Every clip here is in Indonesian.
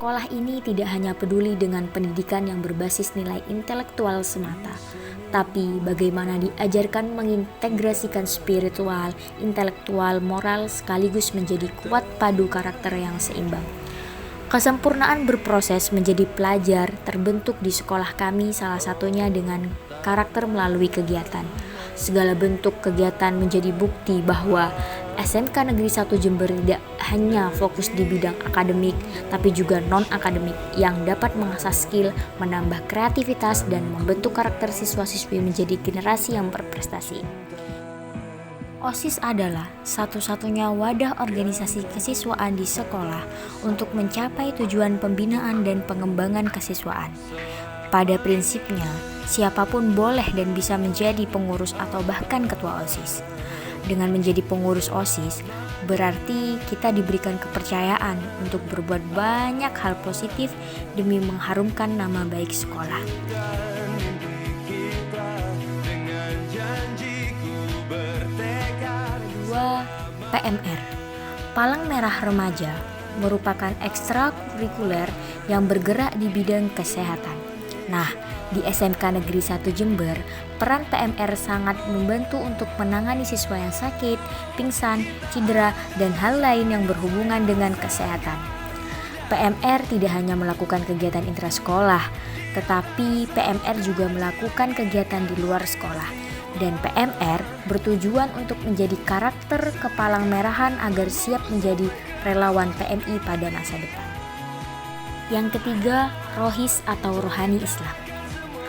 Sekolah ini tidak hanya peduli dengan pendidikan yang berbasis nilai intelektual semata, tapi bagaimana diajarkan mengintegrasikan spiritual, intelektual, moral sekaligus menjadi kuat padu karakter yang seimbang. Kesempurnaan berproses menjadi pelajar terbentuk di sekolah kami, salah satunya dengan karakter melalui kegiatan. Segala bentuk kegiatan menjadi bukti bahwa SMK Negeri 1 Jember tidak hanya fokus di bidang akademik, tapi juga non-akademik yang dapat mengasah skill, menambah kreativitas, dan membentuk karakter siswa-siswi menjadi generasi yang berprestasi. OSIS adalah satu-satunya wadah organisasi kesiswaan di sekolah untuk mencapai tujuan pembinaan dan pengembangan kesiswaan. Pada prinsipnya, siapapun boleh dan bisa menjadi pengurus atau bahkan ketua OSIS. Dengan menjadi pengurus OSIS, berarti kita diberikan kepercayaan untuk berbuat banyak hal positif demi mengharumkan nama baik sekolah. Kedua, PMR, Palang Merah Remaja, merupakan ekstrakurikuler yang bergerak di bidang kesehatan. Nah, di SMK Negeri 1 Jember, peran PMR sangat membantu untuk menangani siswa yang sakit, pingsan, cedera, dan hal lain yang berhubungan dengan kesehatan. PMR tidak hanya melakukan kegiatan intrasekolah, tetapi PMR juga melakukan kegiatan di luar sekolah. Dan PMR bertujuan untuk menjadi karakter kepalang merahan agar siap menjadi relawan PMI pada masa depan. Yang ketiga, Rohis atau Rohani Islam.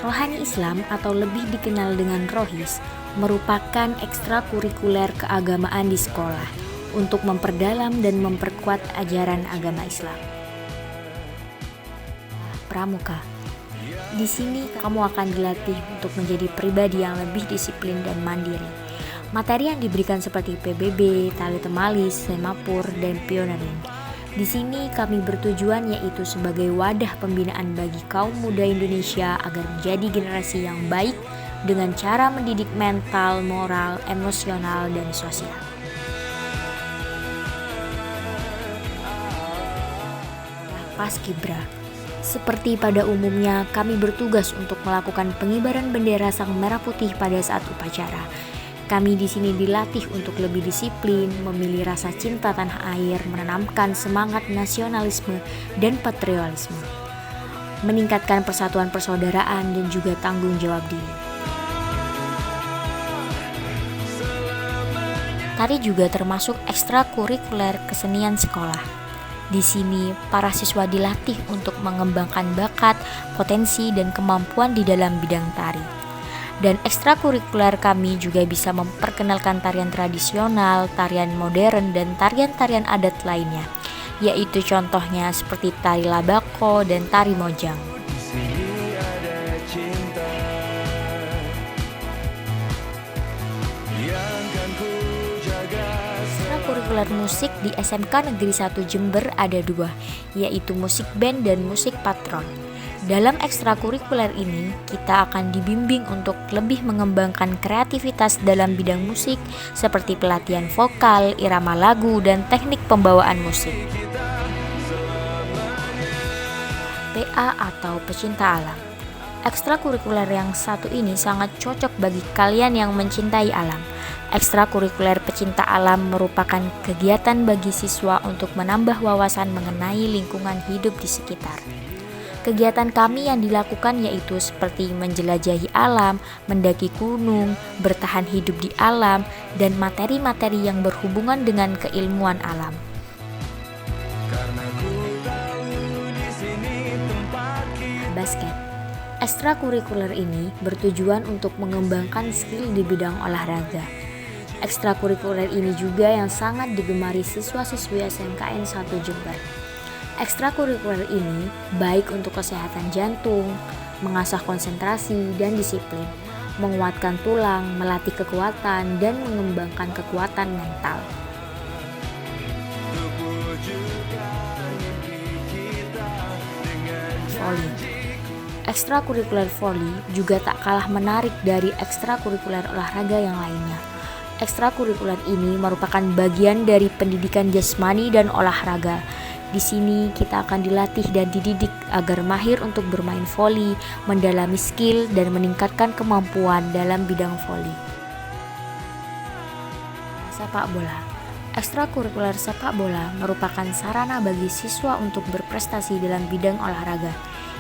Rohani Islam atau lebih dikenal dengan Rohis merupakan ekstrakurikuler keagamaan di sekolah untuk memperdalam dan memperkuat ajaran agama Islam. Pramuka. Di sini kamu akan dilatih untuk menjadi pribadi yang lebih disiplin dan mandiri. Materi yang diberikan seperti PBB, tali temalis, semapur, dan pioneering. Di sini kami bertujuan yaitu sebagai wadah pembinaan bagi kaum muda Indonesia agar menjadi generasi yang baik dengan cara mendidik mental, moral, emosional, dan sosial. Paskibra. Seperti pada umumnya, kami bertugas untuk melakukan pengibaran bendera Sang Merah Putih pada saat upacara. Kami di sini dilatih untuk lebih disiplin, memilih rasa cinta tanah air, menanamkan semangat nasionalisme dan patriotisme, meningkatkan persatuan persaudaraan dan juga tanggung jawab diri. Tari juga termasuk ekstrakurikuler kesenian sekolah. Di sini, para siswa dilatih untuk mengembangkan bakat, potensi, dan kemampuan di dalam bidang tari. Dan ekstrakurikuler kami juga bisa memperkenalkan tarian tradisional, tarian modern, dan tarian-tarian adat lainnya, yaitu contohnya seperti tari labako dan tari mojang. Ekstrakurikuler musik di SMK Negeri 1 Jember ada dua, yaitu musik band dan musik patron. Dalam ekstrakurikuler ini, kita akan dibimbing untuk lebih mengembangkan kreativitas dalam bidang musik seperti pelatihan vokal, irama lagu, dan teknik pembawaan musik. PA atau pecinta alam. Ekstrakurikuler yang satu ini sangat cocok bagi kalian yang mencintai alam. Ekstrakurikuler pecinta alam merupakan kegiatan bagi siswa untuk menambah wawasan mengenai lingkungan hidup di sekitar. Kegiatan kami yang dilakukan yaitu seperti menjelajahi alam, mendaki gunung, bertahan hidup di alam, dan materi-materi yang berhubungan dengan keilmuan alam. Basket. Ekstrakurikuler ini bertujuan untuk mengembangkan skill di bidang olahraga. Ekstrakurikuler ini juga yang sangat digemari siswa-siswi SMKN 1 Jember. Ekstrakurikuler ini baik untuk kesehatan jantung, mengasah konsentrasi dan disiplin, menguatkan tulang, melatih kekuatan, dan mengembangkan kekuatan mental. Volley. Ekstrakurikuler volley juga tak kalah menarik dari ekstrakurikuler olahraga yang lainnya. Ekstrakurikuler ini merupakan bagian dari pendidikan jasmani dan olahraga Di sini kita akan dilatih dan dididik agar mahir untuk bermain voli, mendalami skill dan meningkatkan kemampuan dalam bidang voli. Sepak bola. Ekstrakurikuler sepak bola merupakan sarana bagi siswa untuk berprestasi dalam bidang olahraga.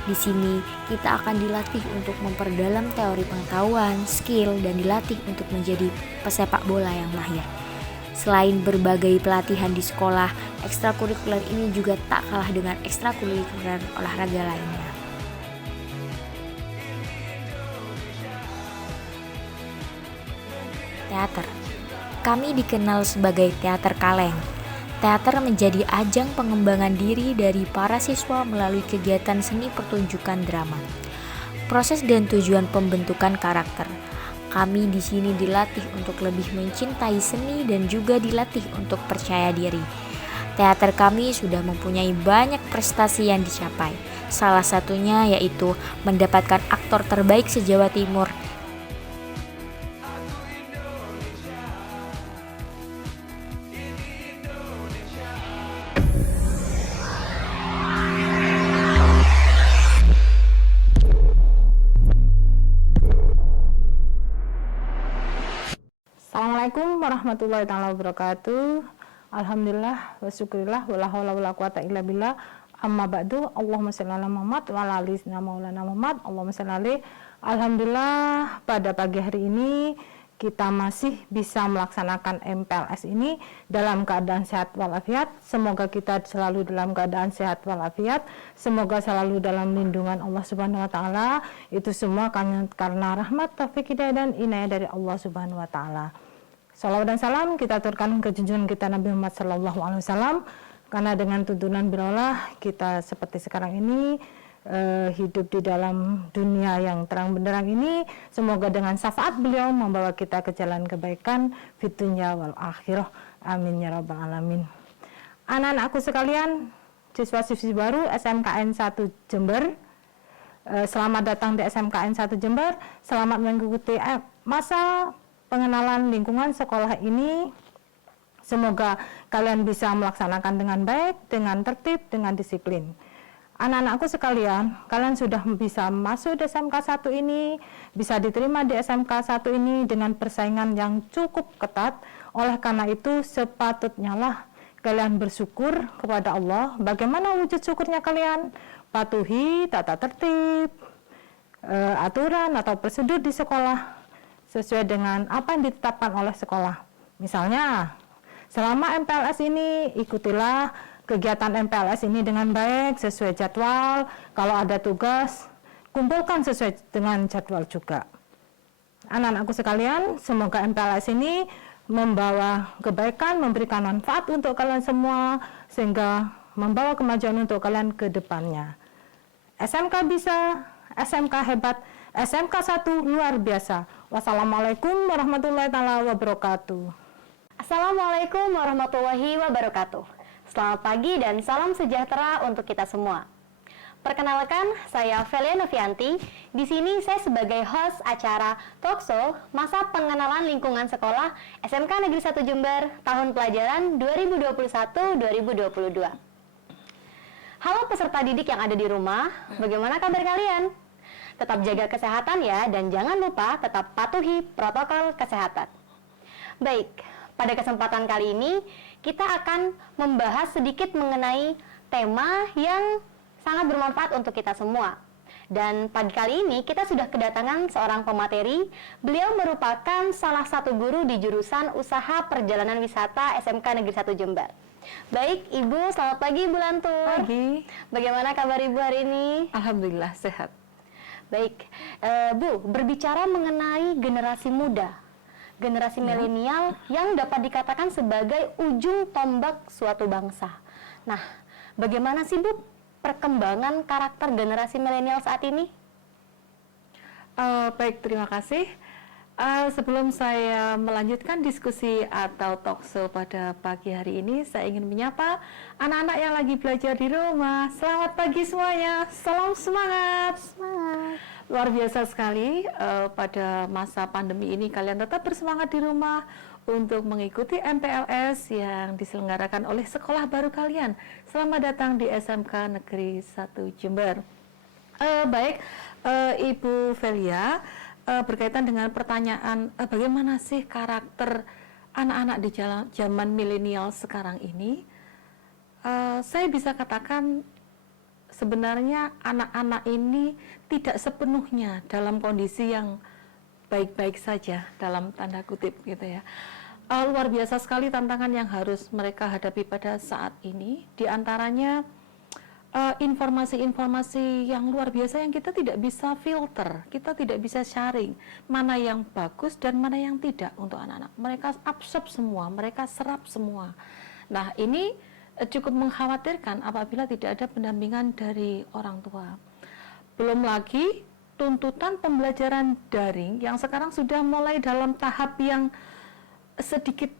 Di sini kita akan dilatih untuk memperdalam teori pengetahuan, skill, dan dilatih untuk menjadi pesepak bola yang mahir. Selain berbagai pelatihan di sekolah, ekstrakurikuler ini juga tak kalah dengan ekstrakurikuler olahraga lainnya. Teater. Kami dikenal sebagai teater kaleng. Teater menjadi ajang pengembangan diri dari para siswa melalui kegiatan seni pertunjukan drama. Proses dan tujuan pembentukan karakter. Kami di sini dilatih untuk lebih mencintai seni dan juga dilatih untuk percaya diri. Teater kami sudah mempunyai banyak prestasi yang dicapai. Salah satunya yaitu mendapatkan aktor terbaik se-Jawa Timur. Assalamualaikum warahmatullahi wabarakatuh. Alhamdulillah wa syukurillah wa la haula wa la quwata illa billah. Amma ba'du. Allahumma shalli ala Muhammad wa ala ali sayyidina Maulana Muhammad. Allahumma shalli alaihi. Alhamdulillah pada pagi hari ini kita masih bisa melaksanakan MPLS ini dalam keadaan sehat walafiat. Semoga kita selalu dalam keadaan sehat walafiat. Semoga selalu dalam lindungan Allah Subhanahu wa taala. Itu semua karena rahmat, taufik, hidayah dan inayah dari Allah Subhanahu wa taala. Salawat dan salam kita aturkan ke junjungan kita Nabi Muhammad SAW, karena dengan tuntunan beliaulah kita seperti sekarang ini hidup di dalam dunia yang terang benderang ini. Semoga dengan syafaat beliau membawa kita ke jalan kebaikan fitunya wal akhirah. Amin ya rabbal alamin. Anak-anakku sekalian, siswa-siswi baru SMKN 1 Jember, selamat datang di SMKN 1 Jember. Selamat mengikuti masa pengenalan lingkungan sekolah ini. Semoga kalian bisa melaksanakan dengan baik, dengan tertib, dengan disiplin. Anak-anakku sekalian, kalian sudah bisa masuk di SMK 1 ini, bisa diterima di SMK 1 ini dengan persaingan yang cukup ketat. Oleh karena itu, sepatutnya lah kalian bersyukur kepada Allah. Bagaimana wujud syukurnya kalian? Patuhi tata tertib, aturan atau prosedur di sekolah sesuai dengan apa yang ditetapkan oleh sekolah. Misalnya, selama MPLS ini ikutilah kegiatan MPLS ini dengan baik, sesuai jadwal. Kalau ada tugas, kumpulkan sesuai dengan jadwal juga. Anak-anakku sekalian, semoga MPLS ini membawa kebaikan, memberikan manfaat untuk kalian semua, sehingga membawa kemajuan untuk kalian ke depannya. SMK bisa, SMK hebat, SMK 1 luar biasa. Wassalamualaikum warahmatullahi wabarakatuh. Assalamualaikum warahmatullahi wabarakatuh. Selamat pagi dan salam sejahtera untuk kita semua. Perkenalkan, saya Velia Novianti. Di sini saya sebagai host acara Talkshow Masa Pengenalan Lingkungan Sekolah SMK Negeri 1 Jember tahun pelajaran 2021-2022. Halo peserta didik yang ada di rumah, bagaimana kabar kalian? Tetap jaga kesehatan ya, dan jangan lupa tetap patuhi protokol kesehatan. Baik, pada kesempatan kali ini kita akan membahas sedikit mengenai tema yang sangat bermanfaat untuk kita semua. Dan pada kali ini kita sudah kedatangan seorang pemateri. Beliau merupakan salah satu guru di jurusan Usaha Perjalanan Wisata SMK Negeri 1 Jember. Baik, Ibu, selamat pagi Ibu Lantur. Pagi. Bagaimana kabar Ibu hari ini? Alhamdulillah sehat. Baik, Bu, berbicara mengenai generasi muda, generasi milenial yang dapat dikatakan sebagai ujung tombak suatu bangsa. Nah, bagaimana sih Bu perkembangan karakter generasi milenial saat ini? Baik, terima kasih. Sebelum saya melanjutkan diskusi atau talkshow pada pagi hari ini, saya ingin menyapa anak-anak yang lagi belajar di rumah. Selamat pagi semuanya, salam semangat. Semangat. Luar biasa sekali pada masa pandemi ini kalian tetap bersemangat di rumah untuk mengikuti MPLS yang diselenggarakan oleh sekolah baru kalian. Selamat datang di SMK Negeri 1 Jember. Baik, Ibu Velia, berkaitan dengan pertanyaan bagaimana sih karakter anak-anak di zaman milenial sekarang ini, saya bisa katakan sebenarnya anak-anak ini tidak sepenuhnya dalam kondisi yang baik-baik saja, dalam tanda kutip gitu ya. Luar biasa sekali tantangan yang harus mereka hadapi pada saat ini. Di antaranya informasi-informasi yang luar biasa yang kita tidak bisa filter, kita tidak bisa sharing mana yang bagus dan mana yang tidak untuk anak-anak. Mereka absorb semua, mereka serap semua. Nah, ini cukup mengkhawatirkan apabila tidak ada pendampingan dari orang tua. Belum lagi tuntutan pembelajaran daring yang sekarang sudah mulai dalam tahap yang sedikit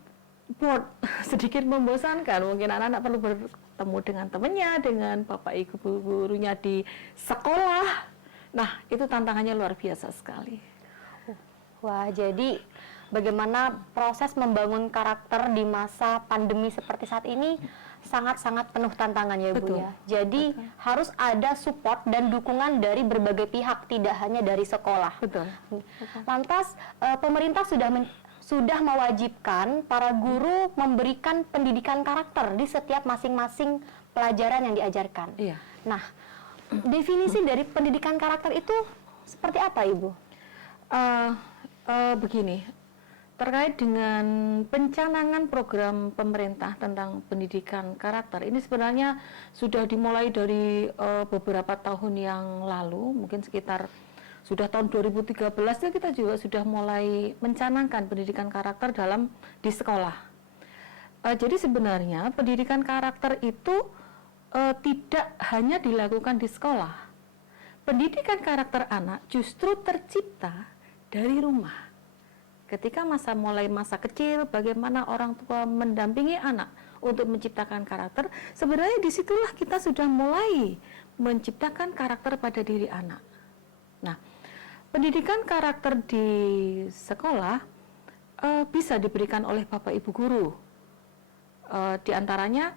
bored, sedikit membosankan. Mungkin anak-anak perlu bertemu dengan temannya, dengan bapak ibu gurunya di sekolah. Nah, itu tantangannya luar biasa sekali. Wah, jadi bagaimana proses membangun karakter di masa pandemi seperti saat ini sangat-sangat penuh tantangan ya Bu ya. Jadi harus ada support dan dukungan dari berbagai pihak, tidak hanya dari sekolah. Betul. Lantas pemerintah sudah mewajibkan para guru memberikan pendidikan karakter di setiap masing-masing pelajaran yang diajarkan. Iya. Nah, definisi dari pendidikan karakter itu seperti apa Ibu? Begini, terkait dengan pencanangan program pemerintah tentang pendidikan karakter, ini sebenarnya sudah dimulai dari beberapa tahun yang lalu, mungkin sekitar sudah tahun 2013 ya, kita juga sudah mulai mencanangkan pendidikan karakter di sekolah. Jadi sebenarnya pendidikan karakter itu tidak hanya dilakukan di sekolah. Pendidikan karakter anak justru tercipta dari rumah. Ketika mulai masa kecil, bagaimana orang tua mendampingi anak untuk menciptakan karakter, sebenarnya disitulah kita sudah mulai menciptakan karakter pada diri anak. Nah, pendidikan karakter di sekolah bisa diberikan oleh bapak ibu guru. Di antaranya,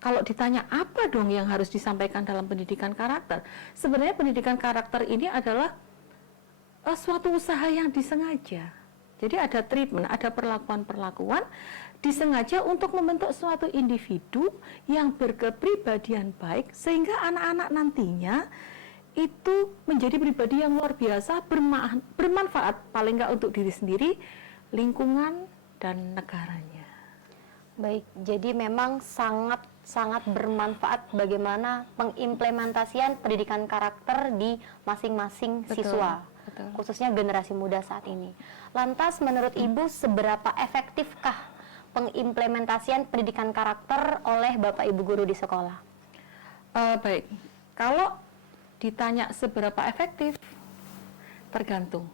kalau ditanya apa dong yang harus disampaikan dalam pendidikan karakter, sebenarnya pendidikan karakter ini adalah suatu usaha yang disengaja. Jadi ada treatment, ada perlakuan-perlakuan disengaja untuk membentuk suatu individu yang berkepribadian baik sehingga anak-anak nantinya itu menjadi pribadi yang luar biasa, bermanfaat paling nggak untuk diri sendiri, lingkungan, dan negaranya. Baik, jadi memang sangat bermanfaat bagaimana pengimplementasian pendidikan karakter di masing-masing siswa. Betul. Khususnya generasi muda saat ini. Lantas menurut Ibu seberapa efektifkah pengimplementasian pendidikan karakter oleh Bapak Ibu guru di sekolah? Baik, kalau ditanya seberapa efektif, tergantung.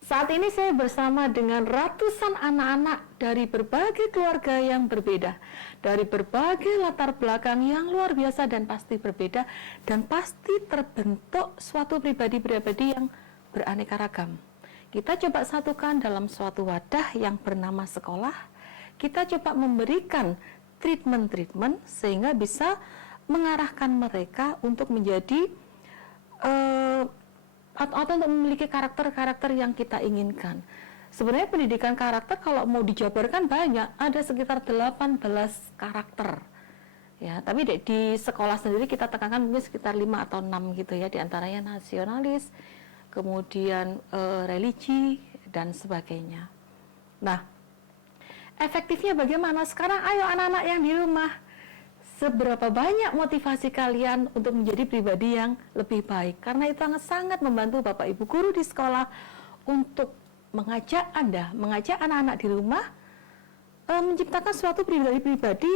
Saat ini saya bersama dengan ratusan anak-anak dari berbagai keluarga yang berbeda, dari berbagai latar belakang yang luar biasa dan pasti berbeda, dan pasti terbentuk suatu pribadi-pribadi yang beraneka ragam. Kita coba satukan dalam suatu wadah yang bernama sekolah. Kita coba memberikan treatment-treatment sehingga bisa mengarahkan mereka untuk menjadi atau untuk memiliki karakter-karakter yang kita inginkan. Sebenarnya pendidikan karakter kalau mau dijabarkan banyak, ada sekitar 18 karakter. Ya, tapi di sekolah sendiri kita tekankan mungkin sekitar 5 atau 6 gitu ya, diantaranya nasionalis, kemudian religi, dan sebagainya. Nah, efektifnya bagaimana? Sekarang ayo anak-anak yang di rumah, seberapa banyak motivasi kalian untuk menjadi pribadi yang lebih baik? Karena itu sangat membantu Bapak Ibu guru di sekolah untuk mengajak anak-anak di rumah menciptakan suatu pribadi-pribadi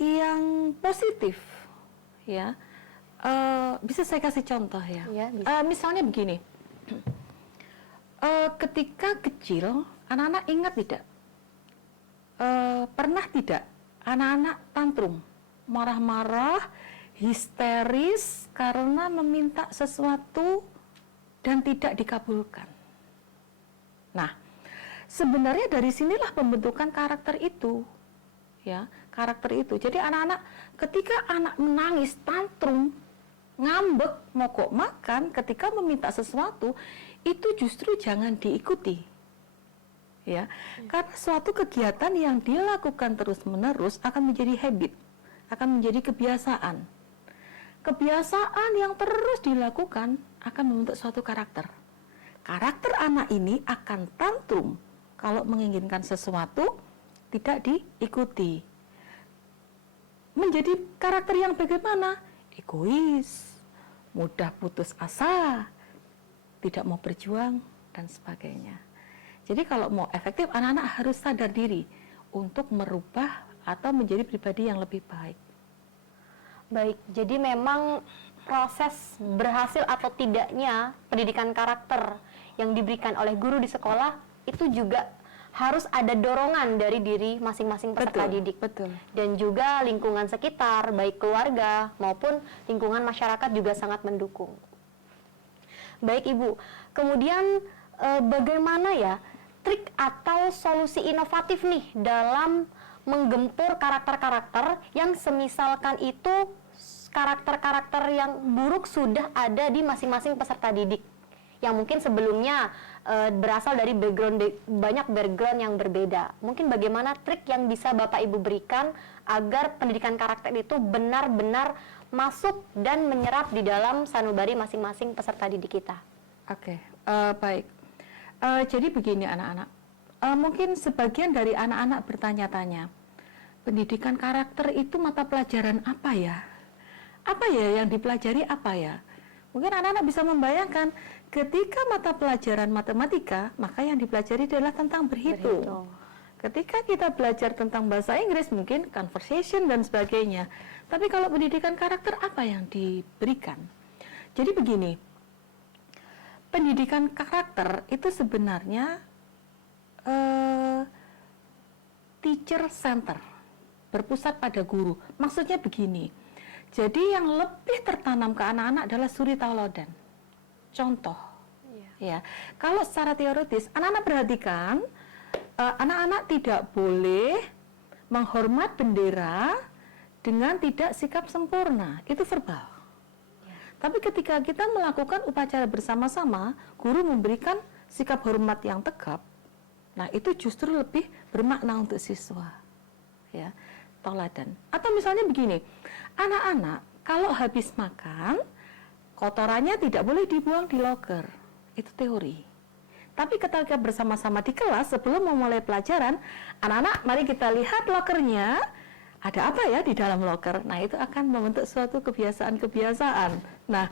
yang positif, ya. Bisa saya kasih contoh ya? Ya, misalnya begini, ketika kecil, anak-anak ingat tidak? Pernah tidak anak-anak tantrum, marah-marah, histeris karena meminta sesuatu dan tidak dikabulkan? Nah, sebenarnya dari sinilah pembentukan karakter itu, ya, karakter itu. Jadi anak-anak, ketika anak menangis, tantrum, ngambek, mogok makan, ketika meminta sesuatu, itu justru jangan diikuti, ya, karena suatu kegiatan yang dilakukan terus-menerus akan menjadi habit, akan menjadi kebiasaan. Kebiasaan yang terus dilakukan akan membentuk suatu karakter. Karakter anak ini akan tantrum kalau menginginkan sesuatu tidak diikuti. Menjadi karakter yang bagaimana? Egois, mudah putus asa, tidak mau berjuang, dan sebagainya. Jadi kalau mau efektif, anak-anak harus sadar diri untuk merubah atau menjadi pribadi yang lebih baik. Baik, jadi memang proses berhasil atau tidaknya pendidikan karakter yang diberikan oleh guru di sekolah itu juga harus ada dorongan dari diri masing-masing peserta didik. Betul. Dan juga lingkungan sekitar, baik keluarga maupun lingkungan masyarakat juga sangat mendukung. Baik Ibu, kemudian bagaimana ya trik atau solusi inovatif nih dalam menggempur karakter-karakter yang semisalkan itu karakter-karakter yang buruk sudah ada di masing-masing peserta didik, yang mungkin sebelumnya berasal dari banyak background yang berbeda. Mungkin bagaimana trik yang bisa Bapak Ibu berikan agar pendidikan karakter itu benar-benar masuk dan menyerap di dalam sanubari masing-masing peserta didik kita. Oke, baik. Jadi begini anak-anak, mungkin sebagian dari anak-anak bertanya-tanya, pendidikan karakter itu mata pelajaran apa ya? Apa ya yang dipelajari apa ya? Mungkin anak-anak bisa membayangkan ketika mata pelajaran matematika, maka yang dipelajari adalah tentang berhitung. Ketika kita belajar tentang bahasa Inggris, mungkin conversation dan sebagainya. Tapi kalau pendidikan karakter, apa yang diberikan? Jadi begini, pendidikan karakter itu sebenarnya teacher center, berpusat pada guru. Maksudnya begini, jadi yang lebih tertanam ke anak-anak adalah suri tauladan. Contoh, ya. Kalau secara teoritis, anak-anak perhatikan, anak-anak tidak boleh menghormat bendera dengan tidak sikap sempurna. Itu verbal. Tapi ketika kita melakukan upacara bersama-sama, guru memberikan sikap hormat yang tegap. Nah, itu justru lebih bermakna untuk siswa. Ya, tauladan. Atau misalnya begini, anak-anak kalau habis makan, kotorannya tidak boleh dibuang di loker. Itu teori. Tapi ketika bersama-sama di kelas, sebelum memulai pelajaran, anak-anak mari kita lihat lokernya, ada apa ya di dalam loker. Nah, itu akan membentuk suatu kebiasaan-kebiasaan. Nah,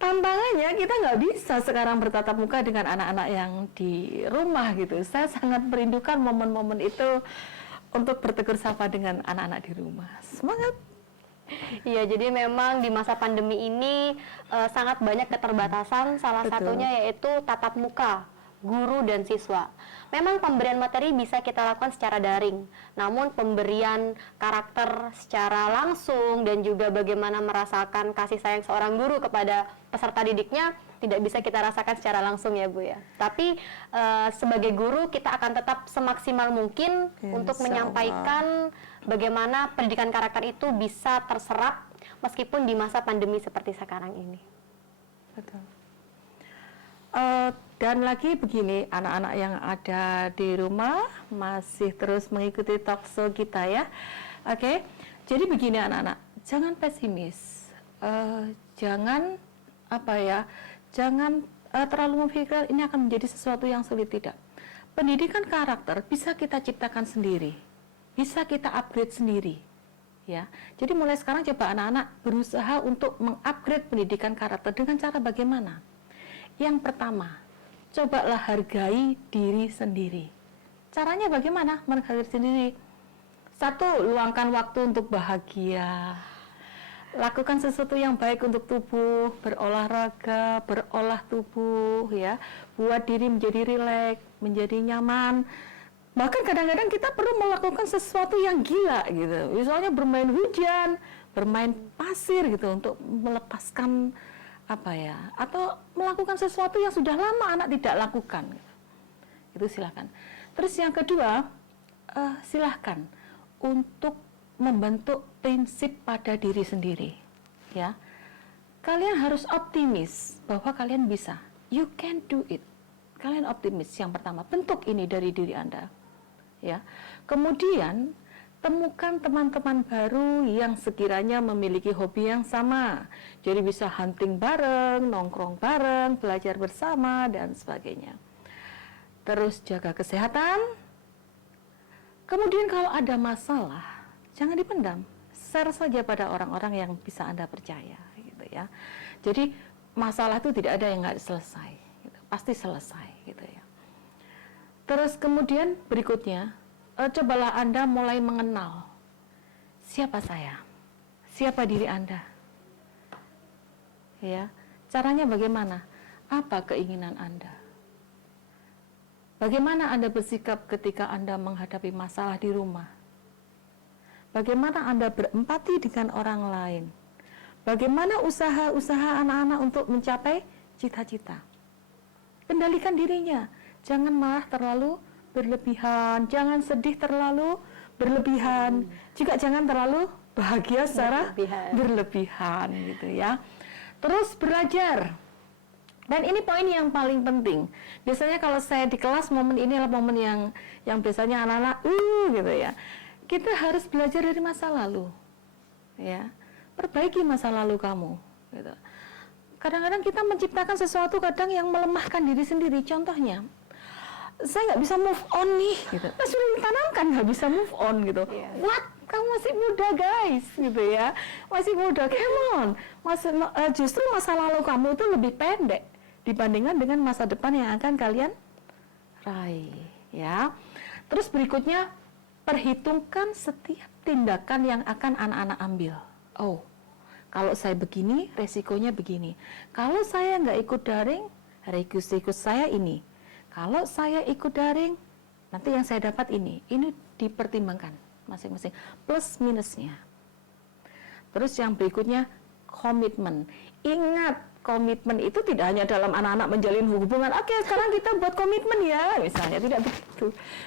tantangannya kita nggak bisa sekarang bertatap muka dengan anak-anak yang di rumah gitu. Saya sangat merindukan momen-momen itu untuk bertegur sapa dengan anak-anak di rumah. Semangat! Iya, jadi memang di masa pandemi ini sangat banyak keterbatasan, salah satunya yaitu tatap muka guru dan siswa. Memang pemberian materi bisa kita lakukan secara daring, namun pemberian karakter secara langsung dan juga bagaimana merasakan kasih sayang seorang guru kepada peserta didiknya tidak bisa kita rasakan secara langsung ya Bu ya. Tapi sebagai guru kita akan tetap semaksimal mungkin untuk menyampaikan bagaimana pendidikan karakter itu bisa terserap meskipun di masa pandemi seperti sekarang ini. Betul. Dan lagi begini, anak-anak yang ada di rumah masih terus mengikuti talkshow kita ya. Oke, jadi begini anak-anak, jangan pesimis, jangan jangan terlalu memikirkan ini akan menjadi sesuatu yang sulit, tidak. Pendidikan karakter bisa kita ciptakan sendiri, bisa kita upgrade sendiri. Ya, jadi mulai sekarang coba anak-anak berusaha untuk mengupgrade pendidikan karakter dengan cara bagaimana? Yang pertama, cobalah hargai diri sendiri. Caranya bagaimana? Menghargai diri sendiri. Satu, luangkan waktu untuk bahagia. Lakukan sesuatu yang baik untuk tubuh, berolahraga, berolah tubuh, ya. Buat diri menjadi rileks, menjadi nyaman. Bahkan kadang-kadang kita perlu melakukan sesuatu yang gila gitu. Misalnya bermain hujan, bermain pasir gitu untuk melepaskan atau melakukan sesuatu yang sudah lama anak tidak lakukan. Itu silakan. Terus yang kedua, silahkan untuk membentuk prinsip pada diri sendiri, ya. Kalian harus optimis bahwa kalian bisa. You can do it. Kalian optimis yang pertama, bentuk ini dari diri Anda, ya. Kemudian temukan teman-teman baru yang sekiranya memiliki hobi yang sama. Jadi bisa hunting bareng, nongkrong bareng, belajar bersama dan sebagainya. Terus jaga kesehatan. Kemudian kalau ada masalah, jangan dipendam, share saja pada orang-orang yang bisa Anda percaya, gitu ya. Jadi masalah itu tidak ada yang nggak selesai, gitu. Pasti selesai, gitu ya. Terus kemudian berikutnya, cobalah Anda mulai mengenal siapa saya, siapa diri Anda, ya. Caranya bagaimana? Apa keinginan Anda? Bagaimana Anda bersikap ketika Anda menghadapi masalah di rumah? Bagaimana Anda berempati dengan orang lain? Bagaimana usaha-usaha anak-anak untuk mencapai cita-cita? Kendalikan dirinya. Jangan malah terlalu berlebihan. Jangan sedih terlalu berlebihan. Juga jangan terlalu bahagia secara berlebihan gitu ya. Terus belajar. Dan ini poin yang paling penting. Biasanya kalau saya di kelas, momen ini adalah momen yang biasanya anak-anak gitu ya. Kita harus belajar dari masa lalu, ya. Perbaiki masa lalu kamu. Gitu. Kadang-kadang kita menciptakan sesuatu kadang yang melemahkan diri sendiri. Contohnya, saya nggak bisa move on nih. Gitu. Nah, sudah ditanamkan nggak bisa move on gitu. Yeah. What? Kamu masih muda guys, gitu ya. Masih muda, come on. Justru masa lalu kamu itu lebih pendek dibandingkan dengan masa depan yang akan kalian raih, ya. Terus berikutnya, perhitungkan setiap tindakan yang akan anak-anak ambil. Oh, kalau saya begini, resikonya begini. Kalau saya nggak ikut daring, resiko saya ini. Kalau saya ikut daring, nanti yang saya dapat ini. Ini dipertimbangkan masing-masing. Plus minusnya. Terus yang berikutnya, komitmen. Ingat, komitmen itu tidak hanya dalam anak-anak menjalin hubungan. Oke, sekarang kita buat komitmen ya, misalnya. Tidak begitu.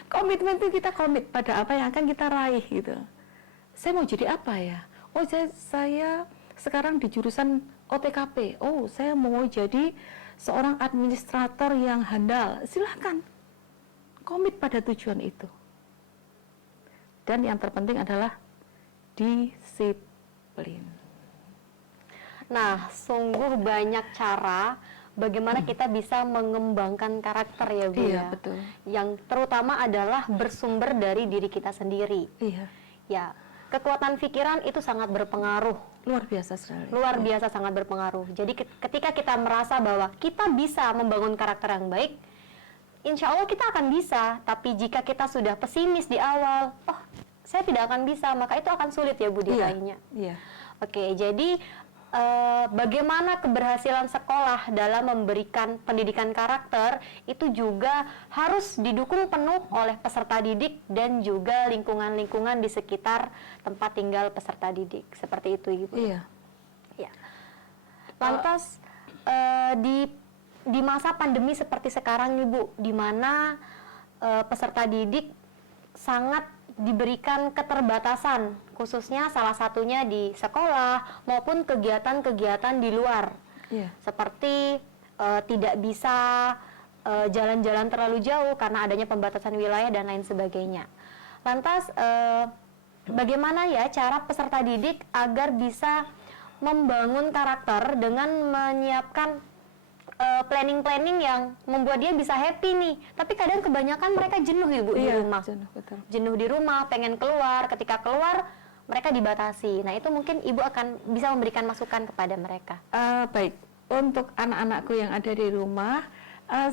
Komitmen itu kita komit pada apa yang akan kita raih gitu. Saya mau jadi apa ya? Oh, saya sekarang di jurusan OTKP. Oh, saya mau jadi seorang administrator yang handal. Silahkan. Komit pada tujuan itu. Dan yang terpenting adalah disiplin. Nah, sungguh banyak cara bagaimana kita bisa mengembangkan karakter ya Bu. Iya, ya. Betul. Yang terutama adalah bersumber dari diri kita sendiri. Iya. Ya, kekuatan pikiran itu sangat berpengaruh. Luar biasa sekali. Luar biasa sangat berpengaruh. Jadi ketika kita merasa bahwa kita bisa membangun karakter yang baik, insya Allah kita akan bisa. Tapi jika kita sudah pesimis di awal, oh saya tidak akan bisa, maka itu akan sulit ya Bu diraihnya. Iya. Oke, jadi bagaimana keberhasilan sekolah dalam memberikan pendidikan karakter itu juga harus didukung penuh oleh peserta didik dan juga lingkungan-lingkungan di sekitar tempat tinggal peserta didik. Seperti itu Ibu. Iya. Ya. Lantas di masa pandemi seperti sekarang Ibu, di mana peserta didik sangat diberikan keterbatasan, khususnya salah satunya di sekolah maupun kegiatan-kegiatan di luar, seperti tidak bisa jalan-jalan terlalu jauh karena adanya pembatasan wilayah dan lain sebagainya. Lantas bagaimana ya cara peserta didik agar bisa membangun karakter dengan menyiapkan planning-planning yang membuat dia bisa happy nih. Tapi kadang kebanyakan mereka jenuh Ibu di rumah. Jenuh di rumah, pengen keluar. Ketika keluar, mereka dibatasi. Nah, itu mungkin Ibu akan bisa memberikan masukan kepada mereka. Baik, untuk anak-anakku yang ada di rumah,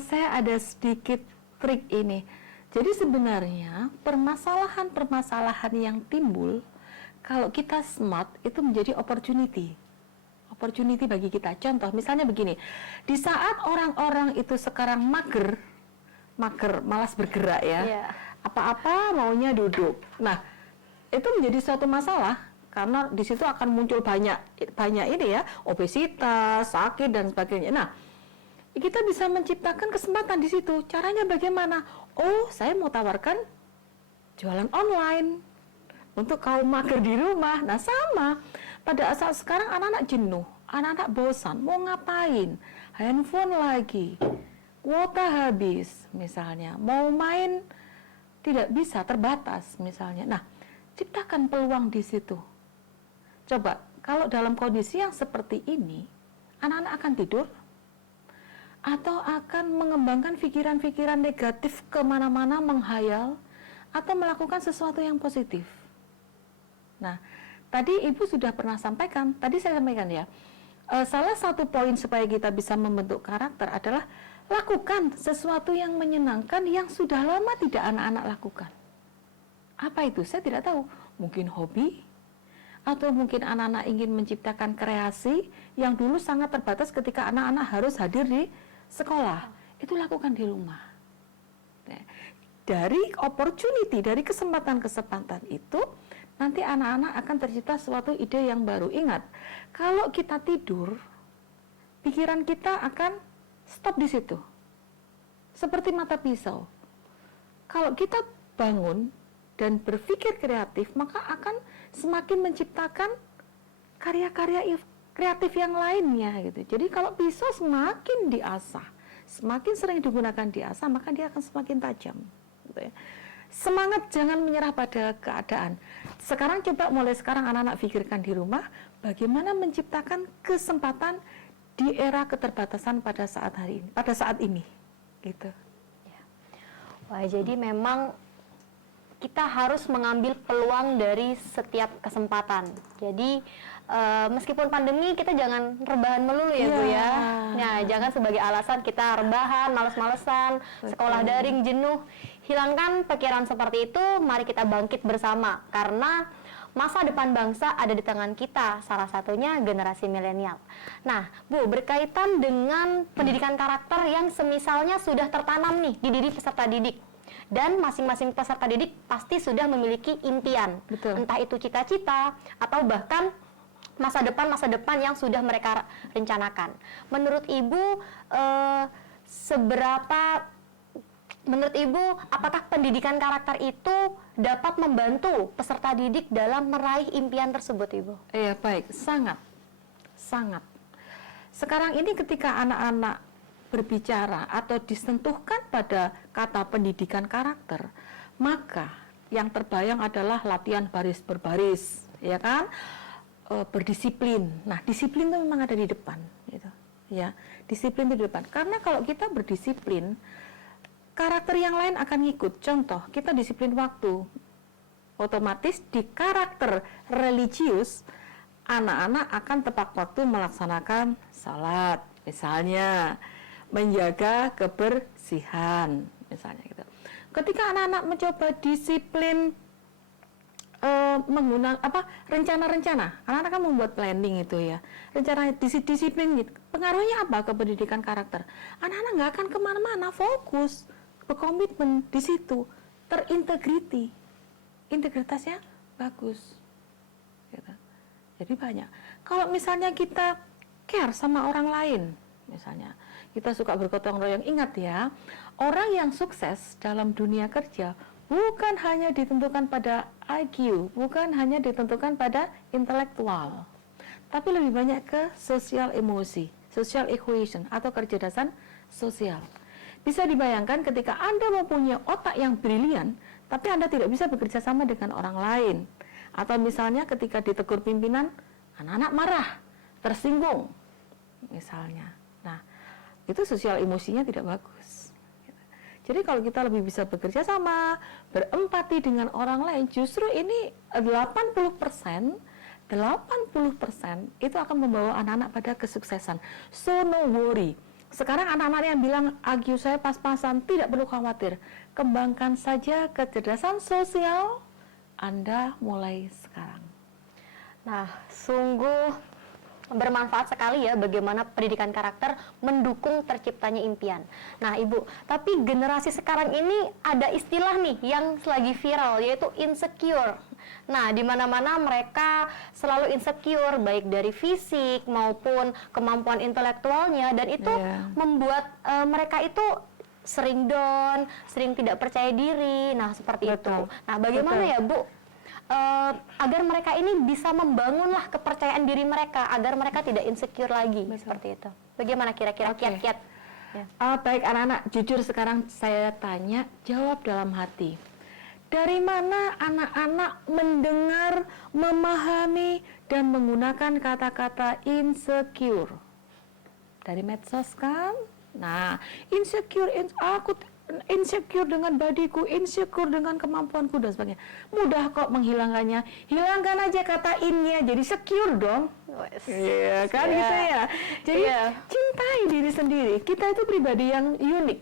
saya ada sedikit trik ini. Jadi sebenarnya permasalahan-permasalahan yang timbul, kalau kita smart, itu menjadi opportunity bagi kita. Contoh, misalnya begini, di saat orang-orang itu sekarang mager, malas bergerak ya, apa-apa maunya duduk. Nah, itu menjadi suatu masalah karena di situ akan muncul banyak ini ya, obesitas, sakit dan sebagainya. Nah, kita bisa menciptakan kesempatan di situ. Caranya bagaimana? Oh, saya mau tawarkan jualan online untuk kaum mager di rumah. Nah, sama. Pada saat sekarang anak-anak jenuh, anak-anak bosan, mau ngapain? Handphone lagi, kuota habis misalnya, mau main tidak bisa, terbatas misalnya. Nah, ciptakan peluang di situ. Coba, kalau dalam kondisi yang seperti ini, anak-anak akan tidur atau akan mengembangkan pikiran-pikiran negatif kemana-mana, menghayal, atau melakukan sesuatu yang positif. Nah, tadi Ibu sudah pernah sampaikan, tadi saya sampaikan ya, salah satu poin supaya kita bisa membentuk karakter adalah lakukan sesuatu yang menyenangkan yang sudah lama tidak anak-anak lakukan. Apa itu? Saya tidak tahu. Mungkin hobi, atau mungkin anak-anak ingin menciptakan kreasi yang dulu sangat terbatas ketika anak-anak harus hadir di sekolah. Itu lakukan di rumah. Dari opportunity, dari kesempatan-kesempatan itu, nanti anak-anak akan tercipta suatu ide yang baru. Ingat, kalau kita tidur, pikiran kita akan stop di situ. Seperti mata pisau. Kalau kita bangun dan berpikir kreatif, maka akan semakin menciptakan karya-karya kreatif yang lainnya gitu. Jadi kalau pisau semakin diasah, semakin sering digunakan diasah, maka dia akan semakin tajam. Gitu ya. Semangat, jangan menyerah pada keadaan. Sekarang coba mulai sekarang anak-anak pikirkan di rumah bagaimana menciptakan kesempatan di era keterbatasan pada saat hari ini, pada saat ini, gitu. Wah, jadi memang kita harus mengambil peluang dari setiap kesempatan. Jadi meskipun pandemi, kita jangan rebahan melulu ya Bu ya. Nah, jangan sebagai alasan kita rebahan, males-malesan, sekolah daring, jenuh. Hilangkan pikiran seperti itu, mari kita bangkit bersama. Karena masa depan bangsa ada di tangan kita, salah satunya generasi milenial. Nah, Bu, berkaitan dengan pendidikan karakter yang semisalnya sudah tertanam nih di diri peserta didik. Dan masing-masing peserta didik pasti sudah memiliki impian. Betul. Entah itu cita-cita atau bahkan masa depan yang sudah mereka rencanakan. Menurut Ibu, menurut Ibu, apakah pendidikan karakter itu dapat membantu peserta didik dalam meraih impian tersebut, Ibu? Iya, baik, sangat. Sekarang ini ketika anak-anak berbicara atau disentuhkan pada kata pendidikan karakter, maka yang terbayang adalah latihan baris berbaris, ya kan? Berdisiplin. Nah, disiplin itu memang ada di depan, gitu. Ya, disiplin itu di depan. Karena kalau kita berdisiplin, karakter yang lain akan ngikut. Contoh, kita disiplin waktu. Otomatis di karakter religius, anak-anak akan tepat waktu melaksanakan salat, misalnya menjaga kebersihan, misalnya gitu. Ketika anak-anak mencoba disiplin menggunakan rencana-rencana, anak-anak kan membuat planning itu ya, rencana disiplin gitu. Pengaruhnya apa ke pendidikan karakter? Anak-anak nggak akan kemana-mana, fokus, berkomitmen di situ, terintegriti, integritasnya bagus. Gitu. Jadi banyak. Kalau misalnya kita care sama orang lain, misalnya kita suka bergotong royong, ingat ya, orang yang sukses dalam dunia kerja bukan hanya ditentukan pada IQ, bukan hanya ditentukan pada intelektual, tapi lebih banyak ke sosial emosi, social equation atau kecerdasan sosial. Bisa dibayangkan ketika Anda mempunyai otak yang brilian, tapi Anda tidak bisa bekerja sama dengan orang lain. Atau misalnya ketika ditegur pimpinan, anak-anak marah, tersinggung, misalnya. Nah, itu sosial emosinya tidak bagus. Jadi kalau kita lebih bisa bekerja sama, berempati dengan orang lain, justru ini 80% itu akan membawa anak-anak pada kesuksesan. So no worry. Sekarang anak-anak yang bilang IQ saya pas-pasan, tidak perlu khawatir. Kembangkan saja kecerdasan sosial Anda mulai sekarang. Nah, sungguh bermanfaat sekali ya bagaimana pendidikan karakter mendukung terciptanya impian. Nah, Ibu, tapi generasi sekarang ini ada istilah nih yang lagi viral, yaitu insecure. Nah, di mana-mana mereka selalu insecure, baik dari fisik maupun kemampuan intelektualnya, dan itu membuat mereka itu sering down, sering tidak percaya diri. Nah, seperti itu. Nah, bagaimana ya, Bu, agar mereka ini bisa membangunlah kepercayaan diri mereka, agar mereka tidak insecure lagi, seperti itu. Bagaimana kira-kira kiat-kiat? Ya. Baik anak-anak, jujur sekarang saya tanya, jawab dalam hati. Dari mana anak-anak mendengar, memahami, dan menggunakan kata-kata insecure? Dari medsos kan? Nah, insecure, aku insecure dengan badiku, insecure dengan kemampuanku, dan sebagainya. Mudah kok menghilangkannya. Hilangkan aja kata in-nya, jadi secure dong. Iya kan, gitu ya. Jadi cintai diri sendiri. Kita itu pribadi yang unik.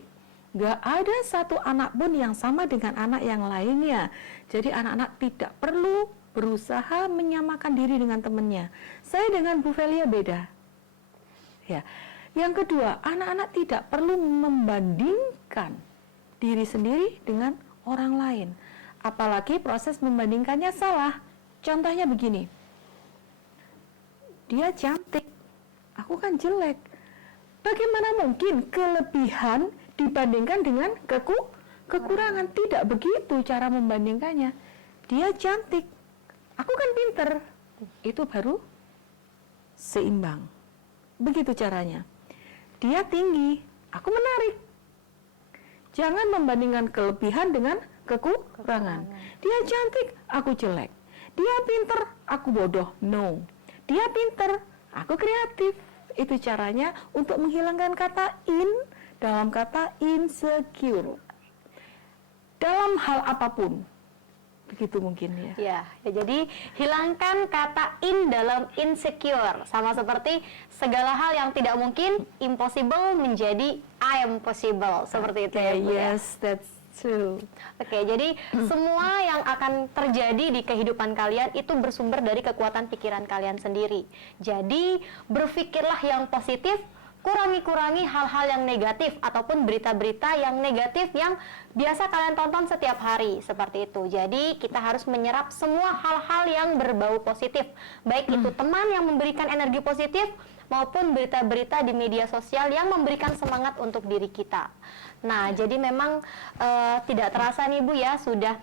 Gak ada satu anak pun yang sama dengan anak yang lainnya. Jadi anak-anak tidak perlu berusaha menyamakan diri dengan temannya. Saya dengan Bu Velia beda. Ya. Yang kedua, anak-anak tidak perlu membandingkan diri sendiri dengan orang lain. Apalagi proses membandingkannya salah. Contohnya begini. Dia cantik, aku kan jelek. Bagaimana mungkin kelebihan dibandingkan dengan kekurangan? Tidak begitu cara membandingkannya. Dia cantik, aku kan pinter. Itu baru seimbang. Begitu caranya. Dia tinggi, aku menarik. Jangan membandingkan kelebihan dengan kekurangan. Dia cantik, aku jelek. Dia pinter, aku bodoh. No. Dia pinter, aku kreatif. Itu caranya untuk menghilangkan kata in dalam kata insecure. Dalam hal apapun. Begitu mungkin ya. Ya, jadi hilangkan kata in dalam insecure. Sama seperti segala hal yang tidak mungkin, impossible menjadi I am possible. Seperti itu ya, Bu. Yes, that's true. Oke, jadi semua yang akan terjadi di kehidupan kalian itu bersumber dari kekuatan pikiran kalian sendiri. Jadi berpikirlah yang positif, kurangi hal-hal yang negatif ataupun berita-berita yang negatif yang biasa kalian tonton setiap hari, seperti itu. Jadi kita harus menyerap semua hal-hal yang berbau positif, baik itu teman yang memberikan energi positif maupun berita-berita di media sosial yang memberikan semangat untuk diri kita. Nah, jadi memang tidak terasa nih Bu ya, sudah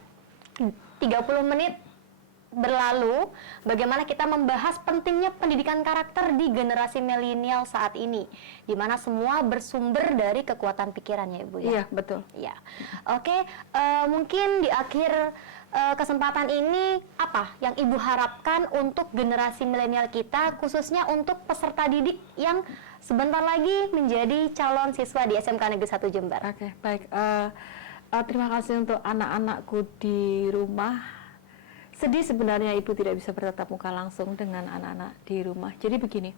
30 menit berlalu, bagaimana kita membahas pentingnya pendidikan karakter di generasi milenial saat ini, di mana semua bersumber dari kekuatan pikirannya, Ibu ya. Iya, betul. Ya, oke. Mungkin di akhir kesempatan ini apa yang Ibu harapkan untuk generasi milenial kita, khususnya untuk peserta didik yang sebentar lagi menjadi calon siswa di SMK Negeri 1 Jember? Oke, baik. Terima kasih untuk anak-anakku di rumah. Sedih sebenarnya Ibu tidak bisa bertatap muka langsung dengan anak-anak di rumah. Jadi begini,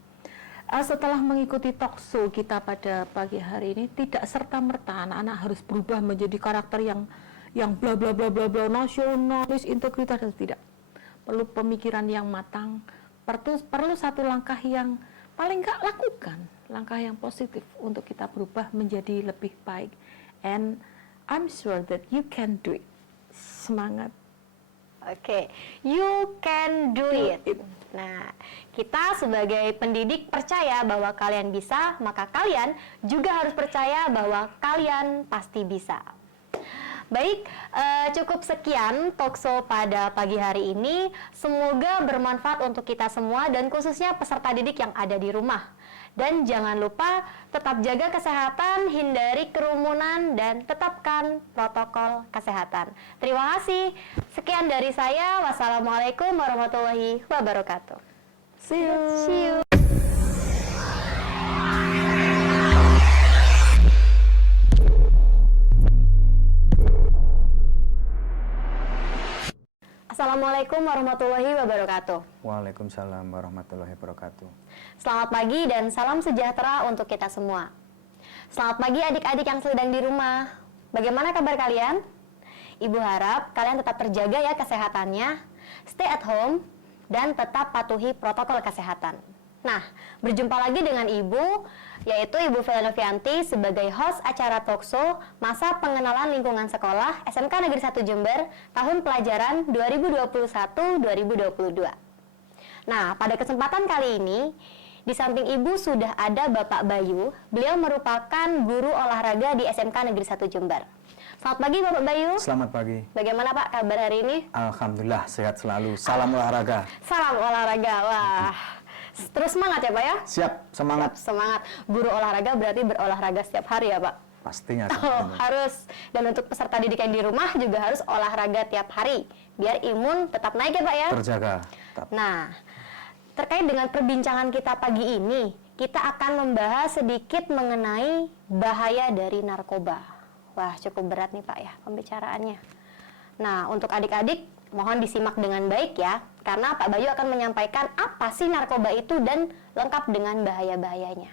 setelah mengikuti talk show kita pada pagi hari ini, tidak serta-merta anak-anak harus berubah menjadi karakter yang bla bla bla bla bla, nasionalis, integritas, dan tidak. Perlu pemikiran yang matang, perlu satu langkah yang paling nggak lakukan, langkah yang positif untuk kita berubah menjadi lebih baik. And I'm sure that you can do it. Semangat. Oke, you can do it. Nah, kita sebagai pendidik percaya bahwa kalian bisa, maka kalian juga harus percaya bahwa kalian pasti bisa. Baik, cukup sekian talkshow pada pagi hari ini. Semoga bermanfaat untuk kita semua dan khususnya peserta didik yang ada di rumah. Dan jangan lupa tetap jaga kesehatan, hindari kerumunan, dan tetapkan protokol kesehatan. Terima kasih. Sekian dari saya. Wassalamualaikum warahmatullahi wabarakatuh. See you. See you. Assalamualaikum warahmatullahi wabarakatuh. Waalaikumsalam warahmatullahi wabarakatuh. Selamat pagi dan salam sejahtera untuk kita semua. Selamat pagi adik-adik yang sedang di rumah. Bagaimana kabar kalian? Ibu harap kalian tetap terjaga ya kesehatannya, stay at home, dan tetap patuhi protokol kesehatan. Nah, berjumpa lagi dengan Ibu yaitu Ibu Vela Novianti sebagai host acara talkshow Masa Pengenalan Lingkungan Sekolah SMK Negeri 1 Jember tahun pelajaran 2021-2022. Nah, pada kesempatan kali ini, di samping Ibu sudah ada Bapak Bayu. Beliau merupakan guru olahraga di SMK Negeri 1 Jember. Selamat pagi Bapak Bayu. Selamat pagi. Bagaimana Pak kabar hari ini? Alhamdulillah sehat selalu. Salam olahraga. Salam olahraga. Wah, terus semangat ya Pak ya? Siap, semangat. Semangat. Guru olahraga berarti berolahraga setiap hari ya Pak? Pastinya. Oh, harus. Dan untuk peserta didik yang di rumah juga harus olahraga tiap hari. Biar imun tetap naik ya Pak ya? Terjaga. Tetap. Nah, terkait dengan perbincangan kita pagi ini, kita akan membahas sedikit mengenai bahaya dari narkoba. Wah, cukup berat nih Pak ya pembicaraannya. Nah, untuk adik-adik mohon disimak dengan baik ya, karena Pak Bayu akan menyampaikan apa sih narkoba itu dan lengkap dengan bahaya-bahayanya.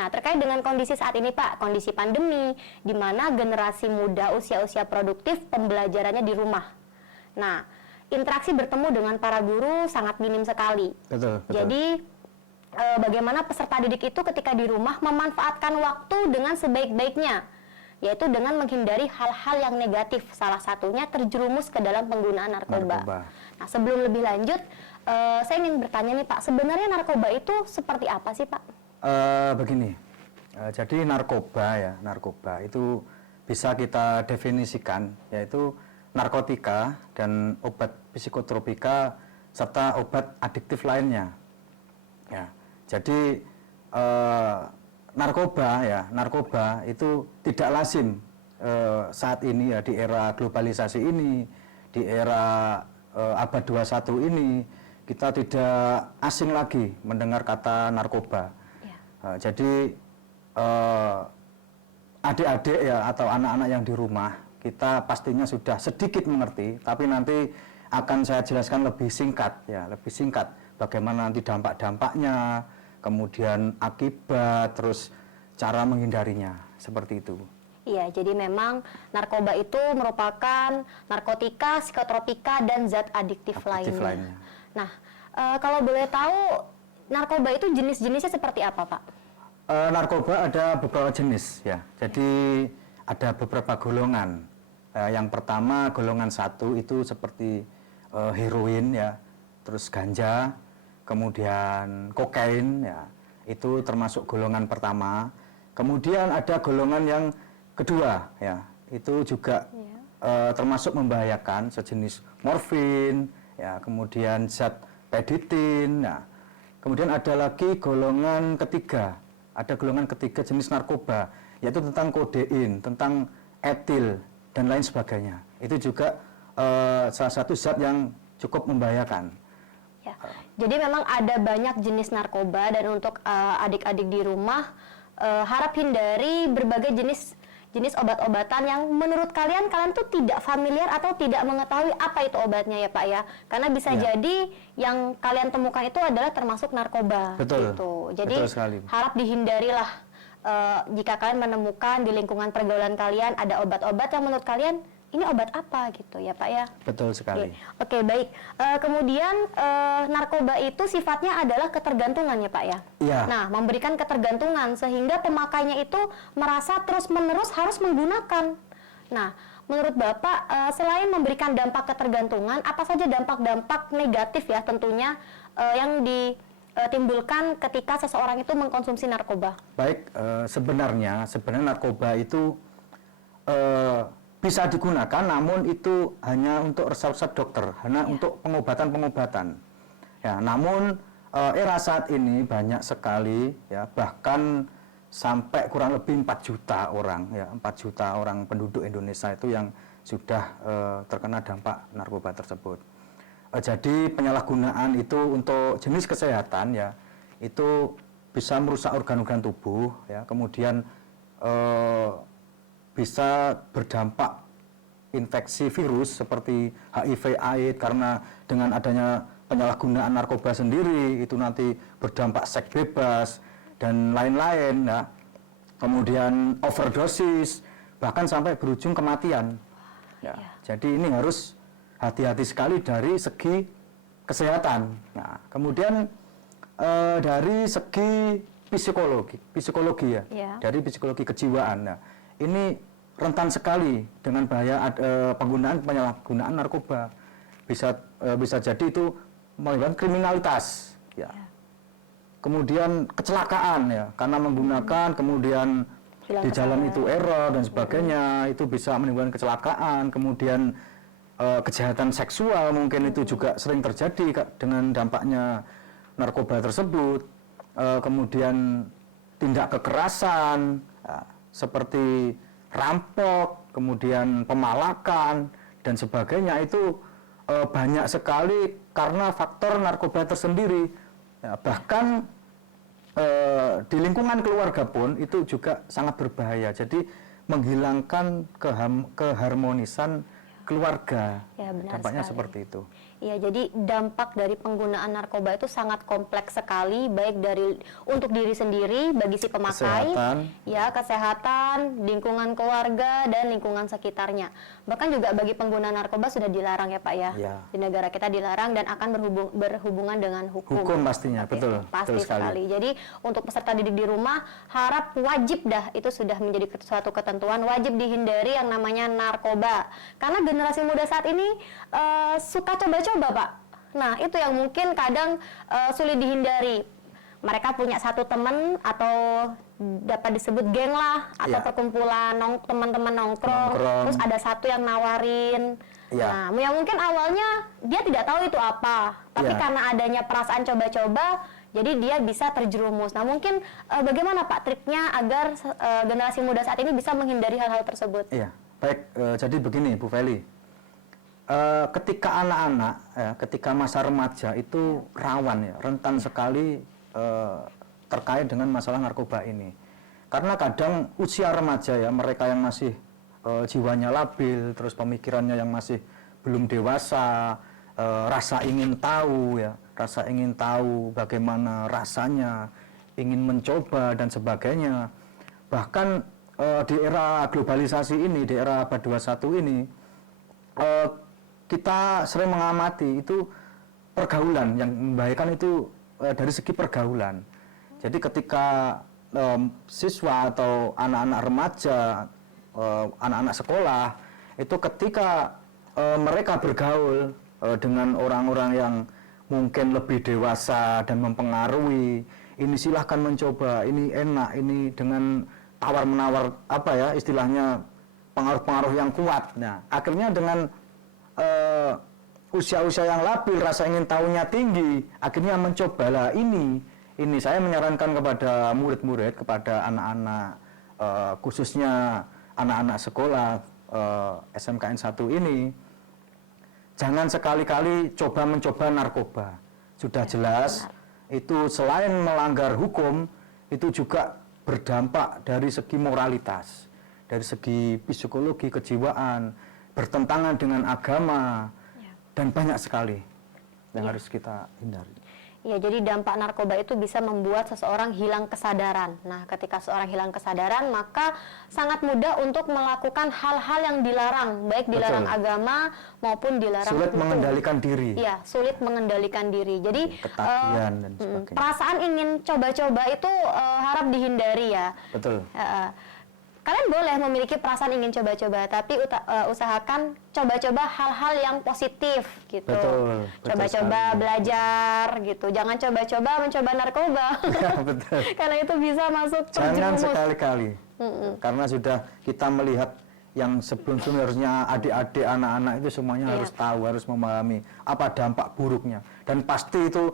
Nah, terkait dengan kondisi saat ini Pak, kondisi pandemi, di mana generasi muda usia-usia produktif pembelajarannya di rumah. Nah, interaksi bertemu dengan para guru sangat minim sekali. Betul. Jadi, bagaimana peserta didik itu ketika di rumah memanfaatkan waktu dengan sebaik-baiknya, yaitu dengan menghindari hal-hal yang negatif, salah satunya terjerumus ke dalam penggunaan narkoba. Nah, sebelum lebih lanjut, saya ingin bertanya nih Pak, sebenarnya narkoba itu seperti apa sih Pak? Begini, jadi narkoba itu bisa kita definisikan, yaitu narkotika dan obat psikotropika serta obat adiktif lainnya. Ya, jadi narkoba itu tidak lazim saat ini ya, di era globalisasi ini, di era abad 21 ini, kita tidak asing lagi mendengar kata narkoba. Ya. Jadi adik-adik ya atau anak-anak yang di rumah, kita pastinya sudah sedikit mengerti, tapi nanti akan saya jelaskan lebih singkat bagaimana nanti dampak-dampaknya, kemudian akibat, terus cara menghindarinya, seperti itu. Iya, jadi memang narkoba itu merupakan narkotika, psikotropika, dan zat adiktif lainnya. Nah, kalau boleh tahu, narkoba itu jenis-jenisnya seperti apa, Pak? Narkoba ada beberapa jenis, ya. Jadi ada beberapa golongan. Yang pertama golongan 1 itu seperti heroin, ya, terus ganja, kemudian kokain, ya, itu termasuk golongan pertama. Kemudian ada golongan yang kedua, ya, itu juga termasuk membahayakan, sejenis morfin, ya, kemudian zat peditin. Nah, kemudian ada lagi golongan ketiga, jenis narkoba, yaitu tentang kodein, tentang etil dan lain sebagainya. Itu juga salah satu zat yang cukup membahayakan. Ya. Jadi memang ada banyak jenis narkoba, dan untuk adik-adik di rumah harap hindari berbagai jenis obat-obatan yang menurut kalian tuh tidak familiar atau tidak mengetahui apa itu obatnya ya Pak ya. Karena bisa jadi yang kalian temukan itu adalah termasuk narkoba. Betul. Gitu. Jadi betul sekali. harap dihindarilah jika kalian menemukan di lingkungan pergaulan kalian ada obat-obat yang menurut kalian ini obat apa gitu ya Pak ya. Betul sekali. Oke, baik. Kemudian narkoba itu sifatnya adalah ketergantungan ya Pak ya. Iya. Nah, memberikan ketergantungan sehingga pemakainya itu merasa terus-menerus harus menggunakan. Nah, menurut Bapak selain memberikan dampak ketergantungan, apa saja dampak-dampak negatif ya tentunya yang ditimbulkan ketika seseorang itu mengkonsumsi narkoba? Baik, sebenarnya narkoba itu bisa digunakan, namun itu hanya untuk resep-resep dokter, hanya untuk pengobatan-pengobatan. Ya, namun era saat ini banyak sekali, ya, bahkan sampai kurang lebih 4 juta orang, ya, 4 juta orang penduduk Indonesia itu yang sudah terkena dampak narkoba tersebut. Jadi penyalahgunaan itu untuk jenis kesehatan, ya, itu bisa merusak organ-organ tubuh, ya, kemudian bisa berdampak infeksi virus seperti HIV/AIDS, karena dengan adanya penyalahgunaan narkoba sendiri itu nanti berdampak seks bebas dan lain-lain, ya. Kemudian overdosis, bahkan sampai berujung kematian. Ya. Jadi ini harus hati-hati sekali dari segi kesehatan. Nah, kemudian dari segi psikologi ya, Ya. dari psikologi kejiwaan. Nah, ini rentan sekali dengan bahaya penyalahgunaan narkoba. Bisa jadi itu menyebabkan kriminalitas, ya. Kemudian kecelakaan ya, karena menggunakan, kemudian Hilang di jalan kesadaran. itu error dan sebagainya, itu bisa menimbulkan kecelakaan. Kemudian kejahatan seksual mungkin itu juga sering terjadi dengan dampaknya narkoba tersebut. Kemudian tindak kekerasan seperti rampok, kemudian pemalakan dan sebagainya, itu banyak sekali karena faktor narkoba tersendiri. Ya, bahkan di lingkungan keluarga pun itu juga sangat berbahaya. Jadi menghilangkan keharmonisan keluarga. Ya, benar Dampaknya sekali. seperti itu. Iya, jadi dampak dari penggunaan narkoba itu sangat kompleks sekali, baik dari untuk diri sendiri, bagi si pemakai, Kesehatan. ya, kesehatan, lingkungan keluarga, dan lingkungan sekitarnya. Bahkan juga bagi pengguna narkoba sudah dilarang ya Pak ya, Ya. di negara kita dilarang dan akan berhubungan dengan hukum. Hukum pastinya, Oke, betul, pasti betul sekali. sekali. Jadi untuk peserta didik di rumah harap wajib dah, itu sudah menjadi suatu ketentuan, wajib dihindari yang namanya narkoba. Karena generasi muda saat ini suka coba-coba Pak. Nah itu yang mungkin kadang sulit dihindari. Mereka punya satu teman atau dapat disebut geng lah, atau Ya. perkumpulan teman-teman nongkrong, terus ada satu yang nawarin. Ya. Nah, yang mungkin awalnya dia tidak tahu itu apa, tapi Ya. karena adanya perasaan coba-coba, jadi dia bisa terjerumus. Nah, mungkin bagaimana Pak triknya agar generasi muda saat ini bisa menghindari hal-hal tersebut? Iya, baik. Jadi begini, Bu Feli. Ketika anak-anak, ketika masa remaja itu rawan ya, rentan sekali terkait dengan masalah narkoba ini. Karena kadang usia remaja ya, mereka yang masih jiwanya labil, terus pemikirannya yang masih belum dewasa, rasa ingin tahu ya, rasa ingin tahu bagaimana rasanya, ingin mencoba dan sebagainya. Bahkan di era globalisasi ini, di era abad 21 ini, kita sering mengamati itu pergaulan yang membahayakan itu dari segi pergaulan. Jadi ketika siswa atau anak-anak remaja, anak-anak sekolah itu ketika mereka bergaul dengan orang-orang yang mungkin lebih dewasa dan mempengaruhi, ini silahkan mencoba, ini enak, ini dengan tawar-menawar apa ya istilahnya, pengaruh-pengaruh yang kuat. Nah, akhirnya dengan usia-usia yang labil, rasa ingin tahunya tinggi, akhirnya mencobalah ini saya menyarankan kepada murid-murid, kepada anak-anak khususnya anak-anak sekolah SMKN 1 ini, jangan sekali-kali mencoba narkoba. Sudah jelas itu selain melanggar hukum, itu juga berdampak dari segi moralitas, dari segi psikologi, kejiwaan, bertentangan dengan agama, dan banyak sekali yang harus kita hindari. Ya, jadi dampak narkoba itu bisa membuat seseorang hilang kesadaran. Nah, ketika seorang hilang kesadaran, maka sangat mudah untuk melakukan hal-hal yang dilarang, baik dilarang Betul. agama maupun dilarang Sulit hukum. mengendalikan diri. Iya, sulit mengendalikan diri. Jadi Ketagihan dan sebagainya. perasaan ingin coba-coba itu harap dihindari ya. Betul. Kalian boleh memiliki perasaan ingin coba-coba, tapi usahakan coba-coba hal-hal yang positif gitu. Betul Coba-coba sekali. belajar gitu. Jangan coba-coba mencoba narkoba. Ya, betul. Karena itu bisa masuk Jangan terjerumus. sekali-kali. Karena sudah kita melihat yang sebelum-sebelumnya, harusnya adik-adik, anak-anak itu semuanya Iya. harus tahu, harus memahami apa dampak buruknya. Dan pasti itu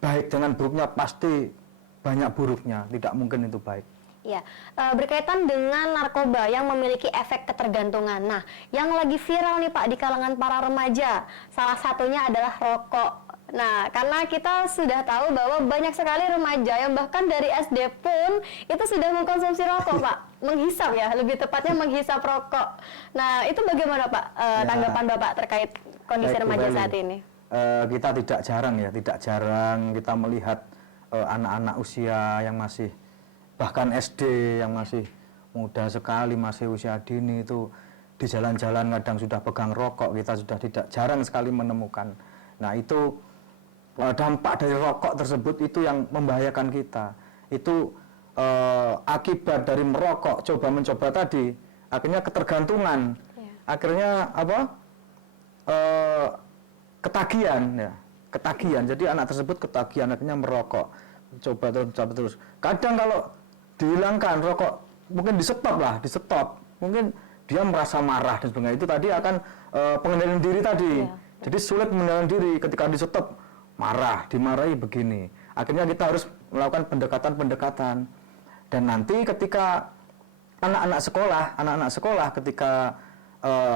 baik dengan buruknya, pasti banyak buruknya. Tidak mungkin itu baik. Ya, berkaitan dengan narkoba yang memiliki efek ketergantungan. Nah, yang lagi viral nih Pak di kalangan para remaja, salah satunya adalah rokok. Nah, karena kita sudah tahu bahwa banyak sekali remaja yang bahkan dari SD pun itu sudah mengkonsumsi rokok, Pak. Menghisap ya, lebih tepatnya menghisap rokok. Nah, itu bagaimana Pak tanggapan Bapak terkait kondisi Baik, Bu remaja Feli. saat ini? Kita tidak jarang kita melihat anak-anak usia yang masih bahkan SD yang masih muda sekali, masih usia dini itu di jalan-jalan kadang sudah pegang rokok. Kita sudah tidak jarang sekali menemukan. Nah, itu dampak dari rokok tersebut itu yang membahayakan kita. itu akibat dari merokok mencoba tadi, akhirnya ketergantungan, akhirnya apa? Ketagihan ya, ketagihan. Jadi anak tersebut ketagihan, akhirnya merokok, coba terus. Kadang kalau dihilangkan rokok, mungkin di stop, mungkin dia merasa marah dan sebagainya. Itu tadi akan pengendalian diri tadi. Jadi sulit mengendalikan diri ketika di stop, marah, dimarahi begini. Akhirnya kita harus melakukan pendekatan. Dan nanti ketika anak-anak sekolah ketika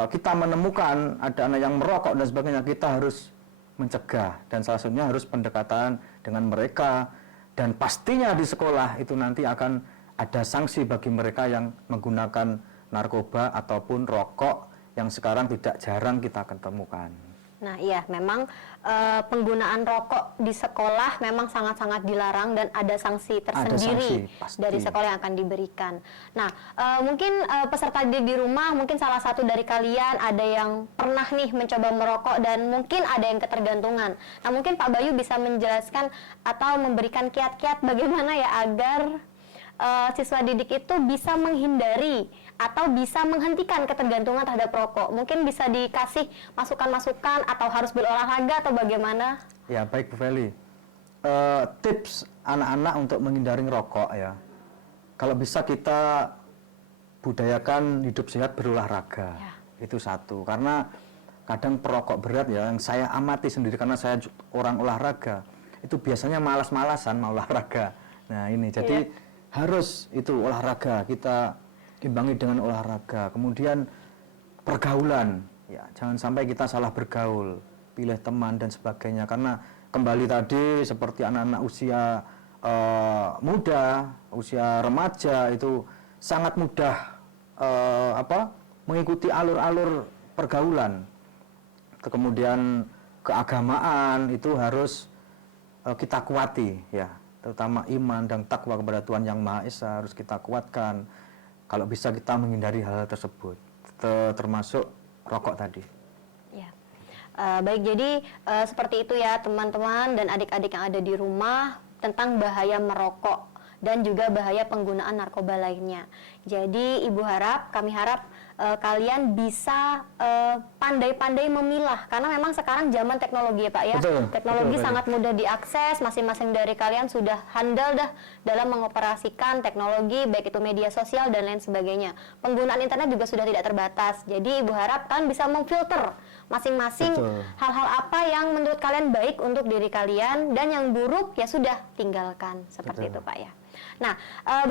kita menemukan ada anak yang merokok dan sebagainya, kita harus mencegah, dan salah satunya harus pendekatan dengan mereka, dan pastinya di sekolah itu nanti akan ada sanksi bagi mereka yang menggunakan narkoba ataupun rokok yang sekarang tidak jarang kita akan temukan. Nah iya, memang penggunaan rokok di sekolah memang sangat-sangat dilarang dan ada sanksi tersendiri dari sekolah yang akan diberikan. Nah mungkin peserta didik di rumah, mungkin salah satu dari kalian ada yang pernah nih mencoba merokok dan mungkin ada yang ketergantungan. Nah mungkin Pak Bayu bisa menjelaskan atau memberikan kiat-kiat bagaimana ya agar siswa didik itu bisa menghindari atau bisa menghentikan ketergantungan terhadap rokok. Mungkin bisa dikasih masukan-masukan atau harus berolahraga atau bagaimana? Ya baik Bu Feli, tips anak-anak untuk menghindari rokok ya, kalau bisa kita budayakan hidup sehat berolahraga, itu satu. Karena kadang perokok berat ya, yang saya amati sendiri karena saya orang olahraga, itu biasanya malas-malasan mau olahraga. Nah ini jadi harus itu olahraga, kita imbangi dengan olahraga. Kemudian pergaulan, ya jangan sampai kita salah bergaul, pilih teman dan sebagainya. Karena kembali tadi seperti anak-anak usia muda, usia remaja itu sangat mudah mengikuti alur-alur pergaulan. Kemudian keagamaan itu harus kita kuati ya, terutama iman dan takwa kepada Tuhan Yang Maha Esa harus kita kuatkan. Kalau bisa kita menghindari hal tersebut, termasuk rokok tadi. Ya, baik. Jadi seperti itu ya teman-teman dan adik-adik yang ada di rumah tentang bahaya merokok dan juga bahaya penggunaan narkoba lainnya. Jadi kami harap kalian bisa pandai-pandai memilah, karena memang sekarang zaman teknologi ya Pak ya. Betul, teknologi betul, sangat mudah diakses, masing-masing dari kalian sudah handal dah dalam mengoperasikan teknologi, baik itu media sosial dan lain sebagainya. Penggunaan internet juga sudah tidak terbatas. Jadi Ibu harap kalian bisa memfilter masing-masing hal-hal apa yang menurut kalian baik untuk diri kalian dan yang buruk ya sudah tinggalkan, seperti itu Pak ya. Nah,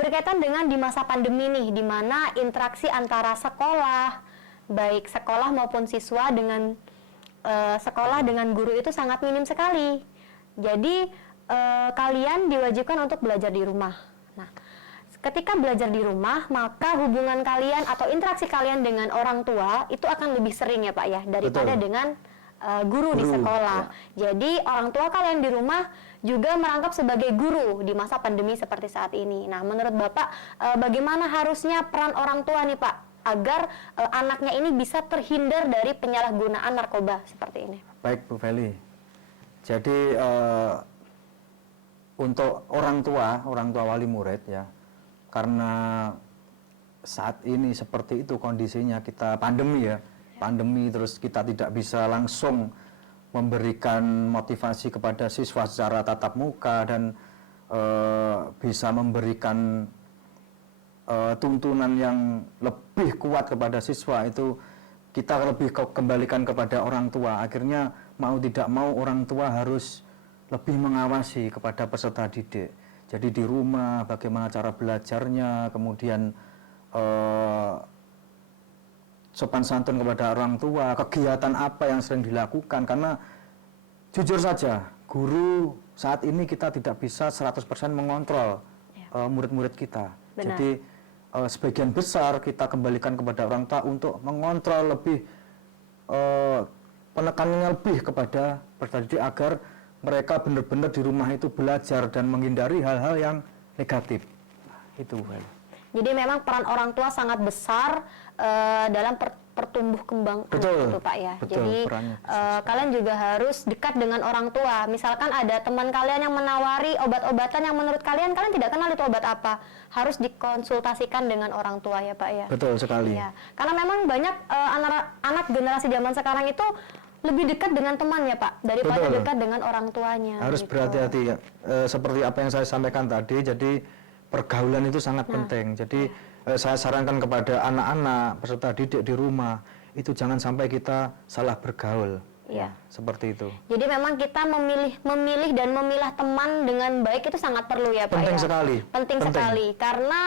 berkaitan dengan di masa pandemi nih, di mana interaksi antara sekolah, baik sekolah maupun siswa dengan sekolah dengan guru itu sangat minim sekali. Jadi, kalian diwajibkan untuk belajar di rumah. Nah, ketika belajar di rumah, maka hubungan kalian atau interaksi kalian dengan orang tua itu akan lebih sering ya Pak ya, daripada dengan guru di sekolah. Jadi orang tua kalian di rumah juga merangkap sebagai guru di masa pandemi seperti saat ini. Nah, menurut Bapak bagaimana harusnya peran orang tua nih Pak agar anaknya ini bisa terhindar dari penyalahgunaan narkoba seperti ini? Baik Bu Feli. Jadi untuk orang tua wali murid ya, karena saat ini seperti itu kondisinya, kita pandemi ya. Pandemi, terus kita tidak bisa langsung memberikan motivasi kepada siswa secara tatap muka dan bisa memberikan tuntunan yang lebih kuat kepada siswa, itu kita lebih kembalikan kepada orang tua. Akhirnya mau tidak mau orang tua harus lebih mengawasi kepada peserta didik. Jadi di rumah bagaimana cara belajarnya, kemudian sopan santun kepada orang tua, kegiatan apa yang sering dilakukan. Karena jujur saja, guru saat ini kita tidak bisa 100% mengontrol murid-murid kita. Benar. Jadi sebagian besar kita kembalikan kepada orang tua untuk mengontrol lebih, penekanannya lebih kepada peserta didik agar mereka benar-benar di rumah itu belajar dan menghindari hal-hal yang negatif. Itu. Jadi memang peran orang tua sangat besar dalam pertumbuh kembang Betul, anak itu Pak ya. betul, Jadi perannya kalian juga harus dekat dengan orang tua. Misalkan ada teman kalian yang menawari obat-obatan yang menurut kalian tidak kenal itu obat apa, harus dikonsultasikan dengan orang tua ya Pak ya. Betul sekali. Iya. Karena memang banyak anak generasi zaman sekarang itu lebih dekat dengan temannya Pak daripada Betul. dekat dengan orang tuanya. Harus gitu. berhati-hati ya. Seperti apa yang saya sampaikan tadi, jadi pergaulan itu sangat penting. Jadi saya sarankan kepada anak-anak peserta didik di rumah itu jangan sampai kita salah bergaul. Iya. Seperti itu. Jadi memang kita memilih dan memilah teman dengan baik itu sangat perlu ya Pak Penting ya. sekali. Penting sekali karena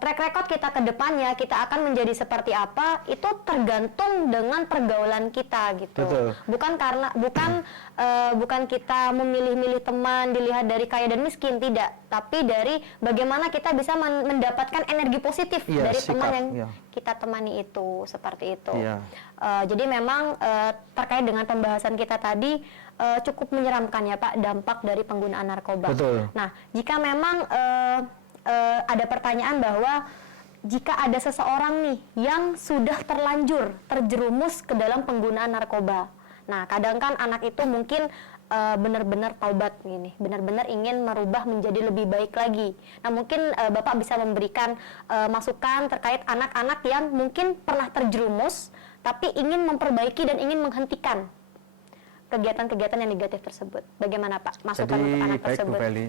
track record kita ke depannya kita akan menjadi seperti apa itu tergantung dengan pergaulan kita gitu. Betul. Bukan kita memilih-milih teman dilihat dari kaya dan miskin, tidak, tapi dari bagaimana kita bisa mendapatkan energi positif Iya, dari sikap, teman yang iya. kita temani itu, seperti itu. Iya. Jadi memang terkait dengan pembahasan kita tadi cukup menyeramkan ya Pak dampak dari penggunaan narkoba. Betul. Nah, jika memang ada pertanyaan bahwa jika ada seseorang nih yang sudah terlanjur terjerumus ke dalam penggunaan narkoba. Nah, kadang kan anak itu mungkin benar-benar taubat gini, benar-benar ingin merubah menjadi lebih baik lagi. Nah, mungkin Bapak bisa memberikan masukan terkait anak-anak yang mungkin pernah terjerumus tapi ingin memperbaiki dan ingin menghentikan kegiatan-kegiatan yang negatif tersebut. Bagaimana Pak? Masukan untuk anak baik tersebut. Bu Feli.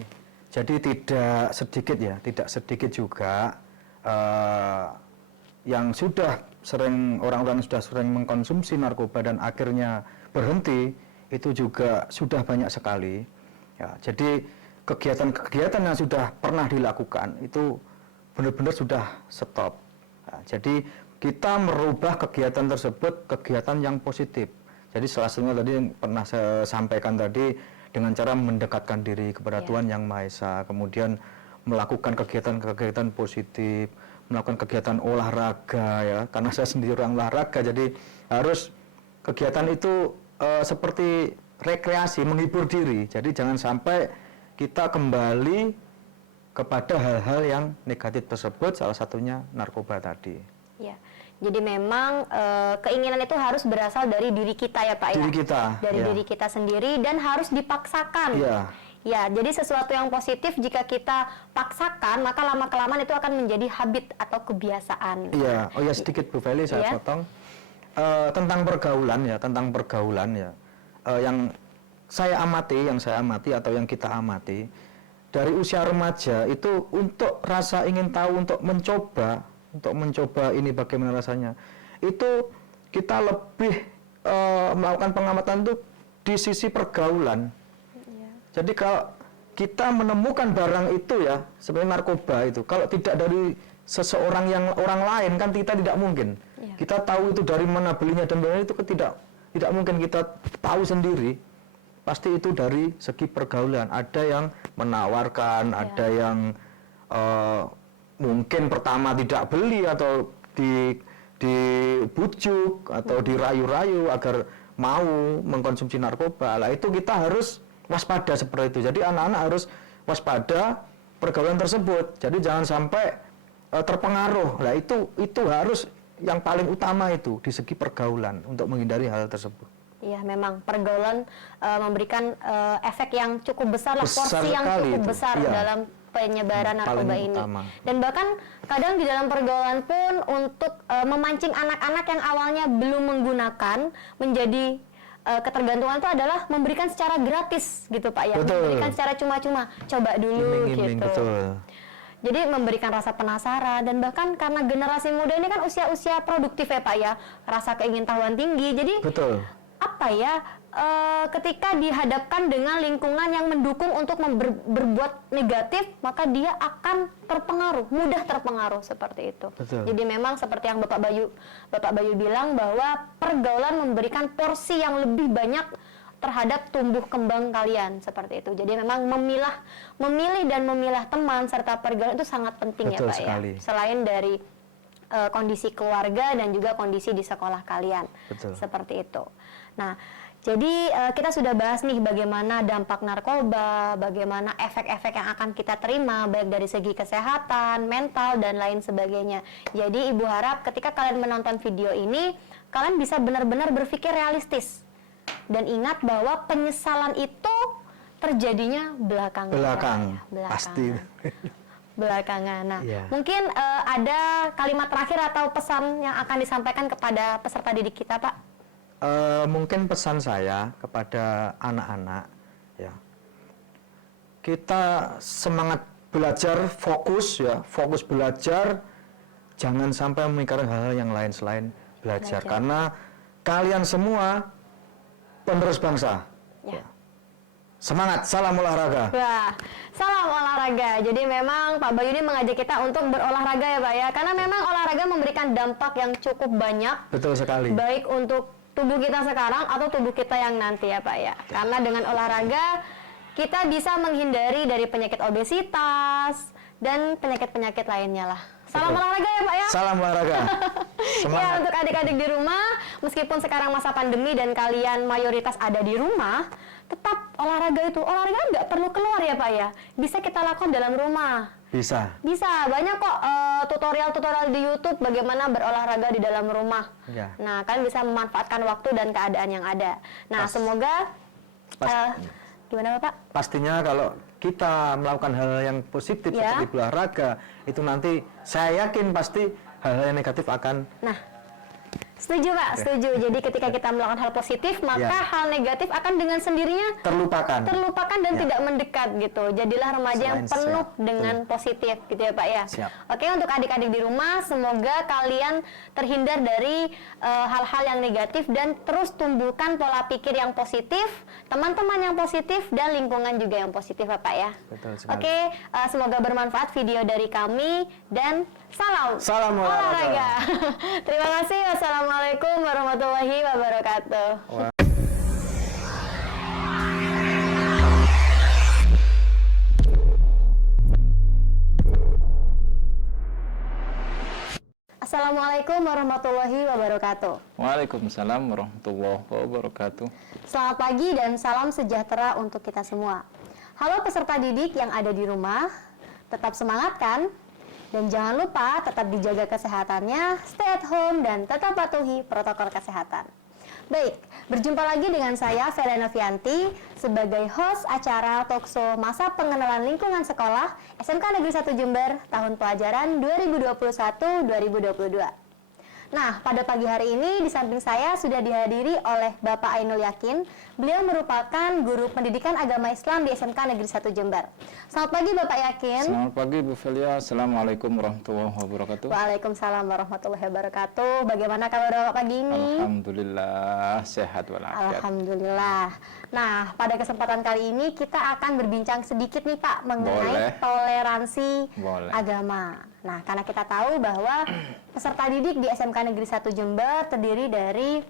Jadi tidak sedikit juga yang sudah sering orang-orang sudah sering mengkonsumsi narkoba dan akhirnya berhenti itu juga sudah banyak sekali. Ya, jadi kegiatan-kegiatan yang sudah pernah dilakukan itu benar-benar sudah stop. Ya, jadi kita merubah kegiatan tersebut kegiatan yang positif. Jadi salah satunya tadi yang pernah saya sampaikan tadi dengan cara mendekatkan diri kepada Tuhan Yang Maha Esa, kemudian melakukan kegiatan-kegiatan positif, melakukan kegiatan olahraga ya, karena saya sendiri orang olahraga, jadi harus kegiatan itu seperti rekreasi, menghibur diri. Jadi jangan sampai kita kembali kepada hal-hal yang negatif tersebut, salah satunya narkoba tadi. Ya. Jadi memang keinginan itu harus berasal dari diri kita ya Pak ya. Diri kita. Dari diri kita sendiri dan harus dipaksakan. Iya. Ya, jadi sesuatu yang positif jika kita paksakan maka lama-kelamaan itu akan menjadi habit atau kebiasaan. Iya. Oh ya sedikit Bu Feli saya potong. Tentang pergaulan ya, yang saya amati atau yang kita amati dari usia remaja itu untuk rasa ingin tahu, untuk mencoba ini bagaimana rasanya, itu kita lebih melakukan pengamatan itu di sisi pergaulan. Jadi kalau kita menemukan barang itu ya seperti narkoba itu, kalau tidak dari seseorang yang orang lain kan kita tidak mungkin. Kita tahu itu dari mana belinya dan belinya itu tidak mungkin kita tahu sendiri. Pasti itu dari segi pergaulan. Ada yang menawarkan, ada yang mungkin pertama tidak beli atau dibujuk atau dirayu-rayu agar mau mengkonsumsi narkoba. Lah itu kita harus waspada seperti itu. Jadi anak-anak harus waspada pergaulan tersebut. Jadi jangan sampai terpengaruh. Lah itu harus yang paling utama itu di segi pergaulan untuk menghindari hal tersebut. Iya, memang pergaulan memberikan efek yang cukup besar, porsi yang cukup besar dalam penyebaran narkoba ini. Utama. Dan bahkan kadang di dalam pergaulan pun untuk memancing anak-anak yang awalnya belum menggunakan menjadi ketergantungan itu adalah memberikan secara gratis gitu Pak ya. Betul. Memberikan secara cuma-cuma, coba dulu Iming-iming, gitu. betul. Jadi memberikan rasa penasaran dan bahkan karena generasi muda ini kan usia-usia produktif ya Pak ya, rasa keingintahuan tinggi. Jadi Betul. apa ya, ketika dihadapkan dengan lingkungan yang mendukung untuk berbuat negatif, maka dia akan mudah terpengaruh seperti itu. Betul. Jadi memang seperti yang Bapak Bayu bilang bahwa pergaulan memberikan porsi yang lebih banyak terhadap tumbuh kembang kalian seperti itu. Jadi memang memilih dan memilah teman serta pergaulan itu sangat penting. Betul ya Pak sekali. ya. Selain dari kondisi keluarga dan juga kondisi di sekolah kalian. Betul. Seperti itu. Nah, Jadi kita sudah bahas nih bagaimana dampak narkoba, bagaimana efek-efek yang akan kita terima baik dari segi kesehatan, mental dan lain sebagainya. Jadi Ibu harap ketika kalian menonton video ini, kalian bisa benar-benar berpikir realistis dan ingat bahwa penyesalan itu terjadinya belakangan. Belakangan. Pasti. Belakangan. Nah, Iya. mungkin ada kalimat terakhir atau pesan yang akan disampaikan kepada peserta didik kita, Pak? Mungkin pesan saya kepada anak-anak, ya, kita semangat belajar, fokus ya, fokus belajar, jangan sampai memikirkan hal-hal yang lain selain belajar. Karena kalian semua penerus bangsa. Ya. Semangat, salam olahraga. Wah, salam olahraga. Jadi memang Pak Bayu ini mengajak kita untuk berolahraga ya Pak ya. Karena memang olahraga memberikan dampak yang cukup banyak. Betul sekali. Baik untuk tubuh kita sekarang atau tubuh kita yang nanti ya Pak ya. Karena dengan olahraga kita bisa menghindari dari penyakit obesitas dan penyakit-penyakit lainnya lah. Salam olahraga ya Pak ya. Salam olahraga. Ya, Semangat. untuk adik-adik di rumah, meskipun sekarang masa pandemi dan kalian mayoritas ada di rumah, tetap olahraga nggak perlu keluar ya Pak ya. Bisa kita lakukan dalam rumah. Bisa. Bisa, banyak kok tutorial-tutorial di YouTube bagaimana berolahraga di dalam rumah. Ya. Nah, kalian bisa memanfaatkan waktu dan keadaan yang ada. Nah, semoga gimana Bapak? Pastinya kalau kita melakukan hal yang positif Ya. seperti berolahraga, itu nanti saya yakin pasti hal-hal yang negatif akan Setuju Pak, setuju. Jadi ketika kita melakukan hal positif, maka Ya. hal negatif akan dengan sendirinya terlupakan. dan Ya. tidak mendekat gitu. Jadilah remaja yang Selain penuh siap. dengan positif gitu ya Pak ya. Siap. Oke, untuk adik-adik di rumah semoga kalian terhindar dari hal-hal yang negatif dan terus tumbuhkan pola pikir yang positif, teman-teman yang positif dan lingkungan juga yang positif ya Pak ya. Betul sekali. Oke, semoga bermanfaat video dari kami dan Salam olahraga. Terima kasih. Wassalamualaikum warahmatullahi wabarakatuh. Assalamualaikum warahmatullahi wabarakatuh. Waalaikumsalam warahmatullahi wabarakatuh. Selamat pagi dan salam sejahtera untuk kita semua. Halo peserta didik yang ada di rumah, tetap semangat kan? Dan jangan lupa tetap dijaga kesehatannya, stay at home, dan tetap patuhi protokol kesehatan. Baik, berjumpa lagi dengan saya Vera Novianti sebagai host acara talkshow Masa Pengenalan Lingkungan Sekolah SMK Negeri 1 Jember tahun pelajaran 2021-2022. Nah, pada pagi hari ini di samping saya sudah dihadiri oleh Bapak Ainul Yakin. Beliau merupakan guru pendidikan agama Islam di SMK Negeri 1 Jember. Selamat pagi Bapak Yakin. Selamat pagi Bu Felia. Assalamualaikum warahmatullahi wabarakatuh. Waalaikumsalam warahmatullahi wabarakatuh. Bagaimana kabar Bapak pagi ini? Alhamdulillah sehat walafiat. Alhamdulillah. Nah, pada kesempatan kali ini kita akan berbincang sedikit nih Pak mengenai Boleh. toleransi Boleh. agama. Nah, karena kita tahu bahwa peserta didik di SMK Negeri 1 Jember terdiri dari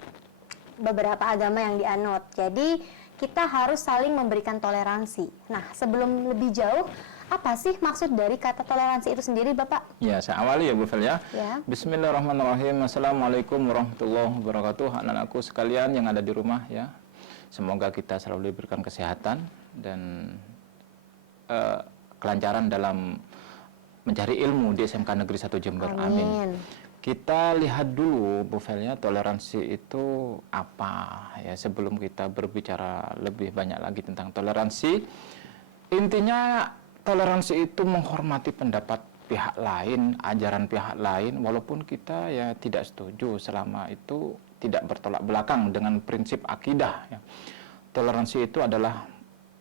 beberapa agama yang dianut. Jadi, kita harus saling memberikan toleransi. Nah, sebelum lebih jauh, apa sih maksud dari kata toleransi itu sendiri, Bapak? Ya, saya awali ya Bu Felia. Ya. Bismillahirrahmanirrahim. Assalamualaikum warahmatullahi wabarakatuh. Anak-anakku sekalian yang ada di rumah ya. Semoga kita selalu diberikan kesehatan dan kelancaran dalam mencari ilmu di SMK Negeri 1 Jember. Amin. Kita lihat dulu Bu Felia, toleransi itu apa ya sebelum kita berbicara lebih banyak lagi tentang toleransi. Intinya toleransi itu menghormati pendapat pihak lain, ajaran pihak lain walaupun kita ya tidak setuju selama itu tidak bertolak belakang dengan prinsip akidah ya. Toleransi itu adalah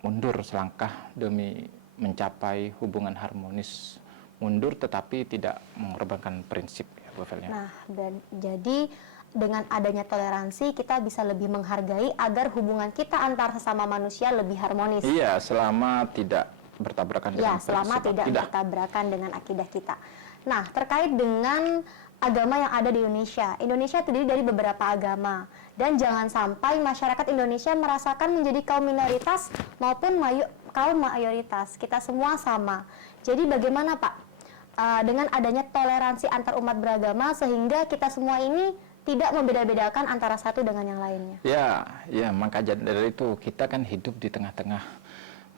mundur selangkah demi mencapai hubungan harmonis. Mundur tetapi tidak mengorbankan prinsip ya Bu Felia. Nah, dan jadi dengan adanya toleransi kita bisa lebih menghargai agar hubungan kita antar sesama manusia lebih harmonis. Iya, selama tidak bertabrakan Ya, dengan selama prinsip tidak akidah. bertabrakan dengan akidah kita. Nah, terkait dengan agama yang ada di Indonesia. Indonesia terdiri dari beberapa agama. Dan jangan sampai masyarakat Indonesia merasakan menjadi kaum minoritas maupun kaum mayoritas. Kita semua sama. Jadi bagaimana Pak? Dengan adanya toleransi antar umat beragama sehingga kita semua ini tidak membeda-bedakan antara satu dengan yang lainnya. Ya, maka dari itu kita kan hidup di tengah-tengah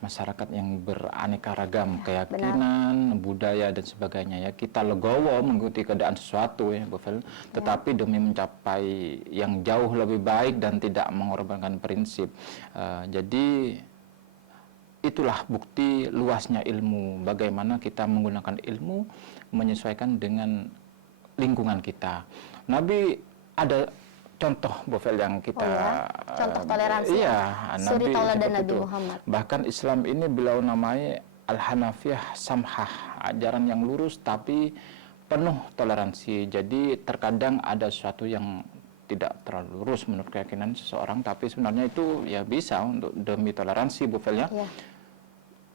masyarakat yang beraneka ragam keyakinan, budaya dan sebagainya ya. Kita legowo mengikuti keadaan sesuatu ya, Bu Fel, tetapi demi mencapai yang jauh lebih baik dan tidak mengorbankan prinsip. Jadi itulah bukti luasnya ilmu, bagaimana kita menggunakan ilmu menyesuaikan dengan lingkungan kita. Nabi ada contoh Bofel yang kita contoh toleransi Nabi tauladan Nabi itu. Muhammad. Bahkan Islam ini beliau namai Al-Hanafiyah Samhah, ajaran yang lurus tapi penuh toleransi. Jadi terkadang ada sesuatu yang tidak terlalu lurus menurut keyakinan seseorang, tapi sebenarnya itu ya bisa untuk demi toleransi Bofel ya.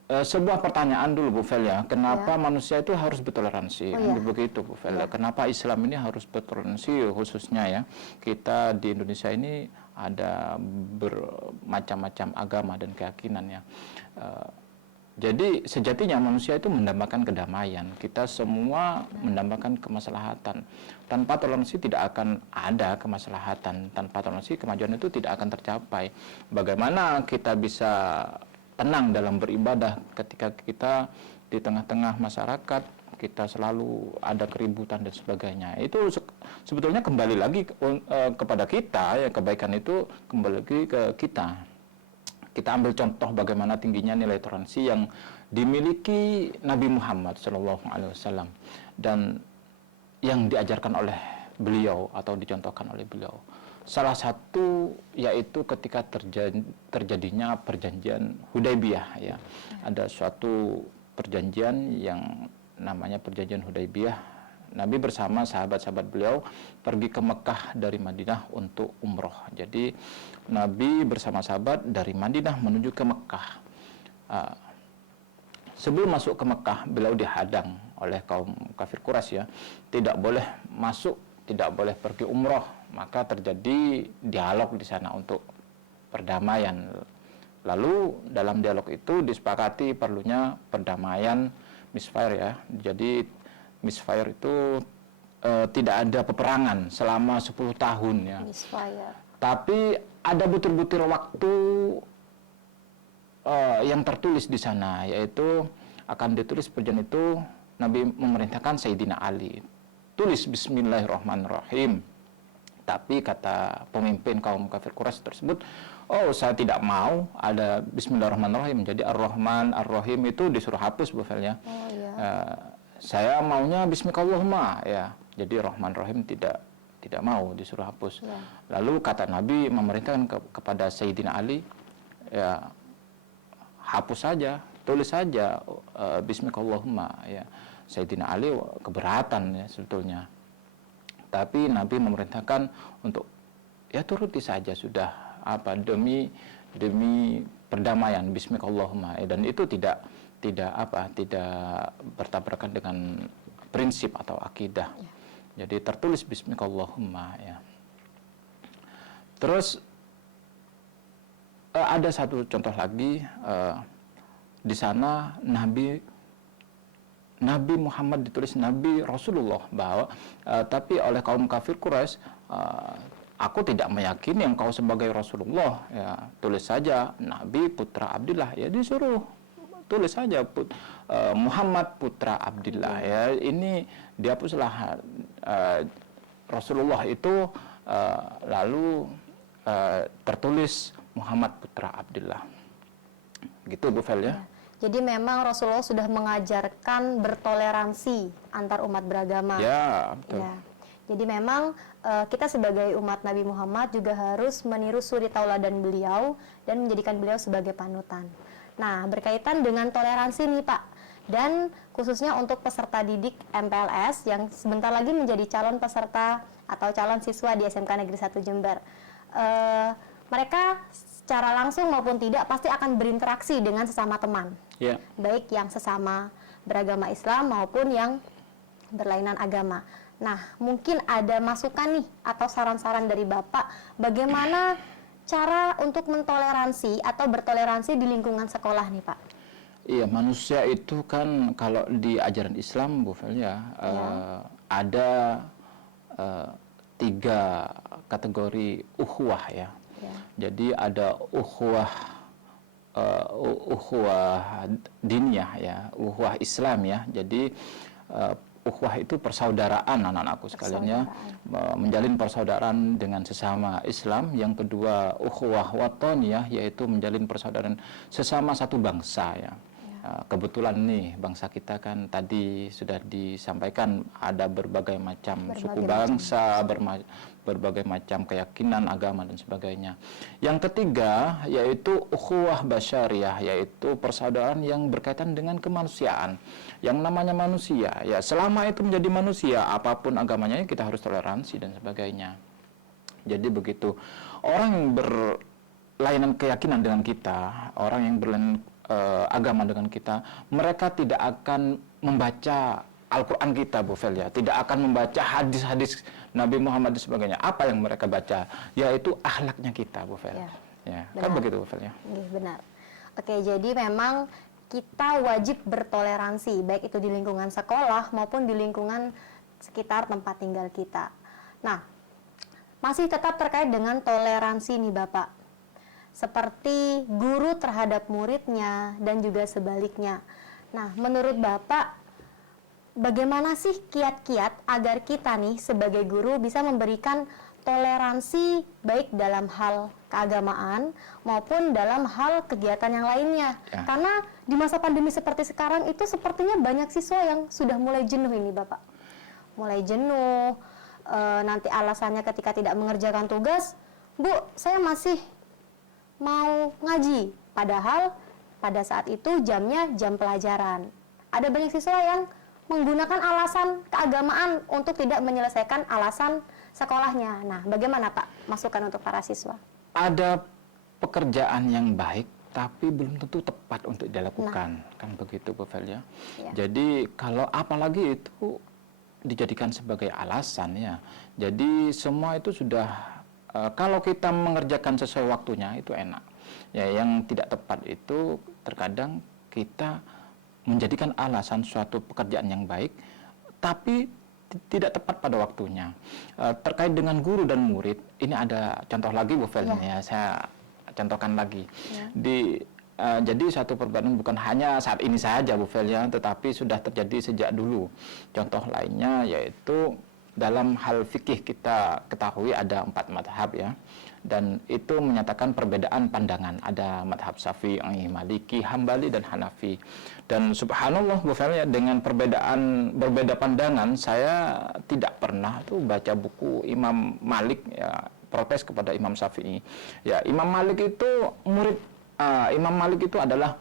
Sebuah pertanyaan dulu Bu Fel ya, kenapa manusia itu harus bertoleransi? Begitu Bu Fel. Kenapa Islam ini harus bertoleransi khususnya ya? Kita di Indonesia ini ada bermacam-macam agama dan keyakinan ya. Jadi sejatinya manusia itu mendambakan kedamaian. Kita semua mendambakan kemaslahatan. Tanpa toleransi tidak akan ada kemaslahatan. Tanpa toleransi kemajuan itu tidak akan tercapai. Bagaimana kita bisa tenang dalam beribadah ketika kita di tengah-tengah masyarakat kita selalu ada keributan dan sebagainya. Itu sebetulnya kembali lagi kepada kita ya, kebaikan itu kembali lagi ke kita. Kita ambil contoh bagaimana tingginya nilai toleransi yang dimiliki Nabi Muhammad SAW dan yang diajarkan oleh beliau atau dicontohkan oleh beliau. Salah satu yaitu ketika terjadinya perjanjian Hudaybiyah ya. Ada suatu perjanjian yang namanya perjanjian Hudaybiyah. Nabi bersama sahabat-sahabat beliau pergi ke Mekah dari Madinah untuk umroh. Jadi Nabi bersama sahabat dari Madinah menuju ke Mekah. Sebelum masuk ke Mekah, beliau dihadang oleh kaum kafir Quraisy ya. Tidak boleh masuk, tidak boleh pergi umroh. Maka terjadi dialog di sana untuk perdamaian. Lalu dalam dialog itu disepakati perlunya perdamaian misfire ya. Jadi misfire itu tidak ada peperangan selama 10 tahun ya. Misfire. Tapi ada butir-butir waktu yang tertulis di sana, yaitu akan ditulis perjanjian itu Nabi memerintahkan Sayyidina Ali. Tulis Bismillahirrahmanirrahim. Tapi kata pemimpin kaum kafir Quraisy tersebut, oh saya tidak mau ada Bismillahirrahmanirrahim. Jadi Ar-Rahman, Ar-Rahim itu disuruh hapus Bu Fel ya. Saya maunya Bismikallahumma ya. Jadi Rahman Rahim tidak mau disuruh hapus. Lalu kata Nabi memerintahkan kepada Sayyidina Ali, ya hapus saja, tulis saja Bismikallahumma ya. Sayyidina Ali keberatan ya sebetulnya. Tapi Nabi memerintahkan untuk ya turuti saja sudah demi perdamaian Bismikallahumma ya. Dan itu tidak bertabrakan dengan prinsip atau akidah. Jadi tertulis Bismikallahumma ya. Terus ada satu contoh lagi di sana Nabi Muhammad ditulis Nabi Rasulullah bahwa tapi oleh kaum kafir Quraisy aku tidak meyakini engkau sebagai Rasulullah ya, tulis saja Nabi putra Abdullah ya, disuruh tulis saja Muhammad putra Abdullah ya. Ini dihapuslah Rasulullah itu lalu tertulis Muhammad putra Abdullah gitu Bu Fel ya. Jadi memang Rasulullah sudah mengajarkan bertoleransi antar umat beragama. Ya, betul. Ya. Jadi memang kita sebagai umat Nabi Muhammad juga harus meniru suri tauladan beliau dan menjadikan beliau sebagai panutan. Nah, berkaitan dengan toleransi nih Pak, dan khususnya untuk peserta didik MPLS yang sebentar lagi menjadi calon peserta atau calon siswa di SMK Negeri 1 Jember. Mereka secara langsung maupun tidak pasti akan berinteraksi dengan sesama teman. Ya. Baik yang sesama beragama Islam maupun yang berlainan agama. Nah, mungkin ada masukan nih atau saran-saran dari Bapak bagaimana cara untuk mentoleransi atau bertoleransi di lingkungan sekolah nih Pak? Iya, manusia itu kan kalau di ajaran Islam Bu Fel ya, ada 3 kategori ukhuwah ya. Jadi ada ukhuwah ukhuwah diniyah ya, ukhuwah Islam ya. Jadi ukhuwah itu persaudaraan anak-anakku sekalian ya, menjalin persaudaraan dengan sesama Islam. Yang kedua ukhuwah watoniyah, yaitu menjalin persaudaraan sesama satu bangsa ya. Kebetulan nih bangsa kita kan tadi sudah disampaikan ada berbagai macam suku bangsa, berbagai macam keyakinan, agama dan sebagainya. Yang ketiga yaitu ukhuwah basyariyah, yaitu persaudaraan yang berkaitan dengan kemanusiaan. Yang namanya manusia ya, selama itu menjadi manusia apapun agamanya kita harus toleransi dan sebagainya. Jadi begitu orang yang berlainan keyakinan dengan kita, orang yang berlainan agama dengan kita, mereka tidak akan membaca Al-Quran kita, Bu Fel ya, tidak akan membaca hadis-hadis Nabi Muhammad dan sebagainya. Apa yang mereka baca? Yaitu akhlaknya kita, Bu Fel. Ya, kan begitu, Bu Fel ya. Benar. Oke, jadi memang kita wajib bertoleransi, baik itu di lingkungan sekolah maupun di lingkungan sekitar tempat tinggal kita. Nah, masih tetap terkait dengan toleransi nih Bapak. Seperti guru terhadap muridnya dan juga sebaliknya. Nah, menurut Bapak, bagaimana sih kiat-kiat agar kita nih sebagai guru bisa memberikan toleransi baik dalam hal keagamaan maupun dalam hal kegiatan yang lainnya? Karena di masa pandemi seperti sekarang itu sepertinya banyak siswa yang sudah mulai jenuh ini Bapak. Mulai jenuh, nanti alasannya ketika tidak mengerjakan tugas, Bu, saya masih mau ngaji, padahal pada saat itu jamnya jam pelajaran. Ada banyak siswa yang menggunakan alasan keagamaan untuk tidak menyelesaikan alasan sekolahnya. Nah, bagaimana Pak masukan untuk para siswa? Ada pekerjaan yang baik tapi belum tentu tepat untuk dilakukan, kan begitu Bu Fel ya. Jadi kalau apalagi itu dijadikan sebagai alasan ya. Jadi semua itu sudah kalau kita mengerjakan sesuai waktunya itu enak. Ya, yang tidak tepat itu terkadang kita menjadikan alasan suatu pekerjaan yang baik tapi tidak tepat pada waktunya. Terkait dengan guru dan murid, ini ada contoh lagi Bu Fel ya, saya contohkan lagi. Jadi satu perbedaan bukan hanya saat ini saja Bu Fel ya, tetapi sudah terjadi sejak dulu. Contoh lainnya yaitu dalam hal fikih kita ketahui ada 4 madhab ya, dan itu menyatakan perbedaan pandangan. Ada madhab Syafi'i, Maliki, Hambali dan Hanafi. Dan subhanallah Bu Fel ya, dengan berbeda pandangan, saya tidak pernah tuh baca buku Imam Malik ya, protes kepada Imam Syafi'i. Ya, Imam Malik itu Imam Malik itu adalah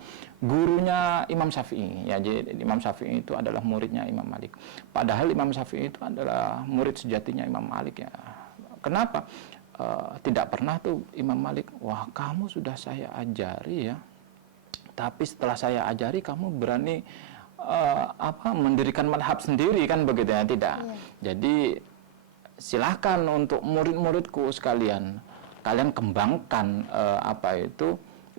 gurunya Imam Syafi'i ya, jadi Imam Syafi'i itu adalah muridnya Imam Malik. Padahal Imam Syafi'i itu adalah murid sejatinya Imam Malik ya. Kenapa? Tidak pernah tuh Imam Malik, wah kamu sudah saya ajari ya, tapi setelah saya ajari kamu berani mendirikan madhab sendiri, kan begitu ya? Tidak. Jadi silahkan untuk murid-muridku sekalian, kalian kembangkan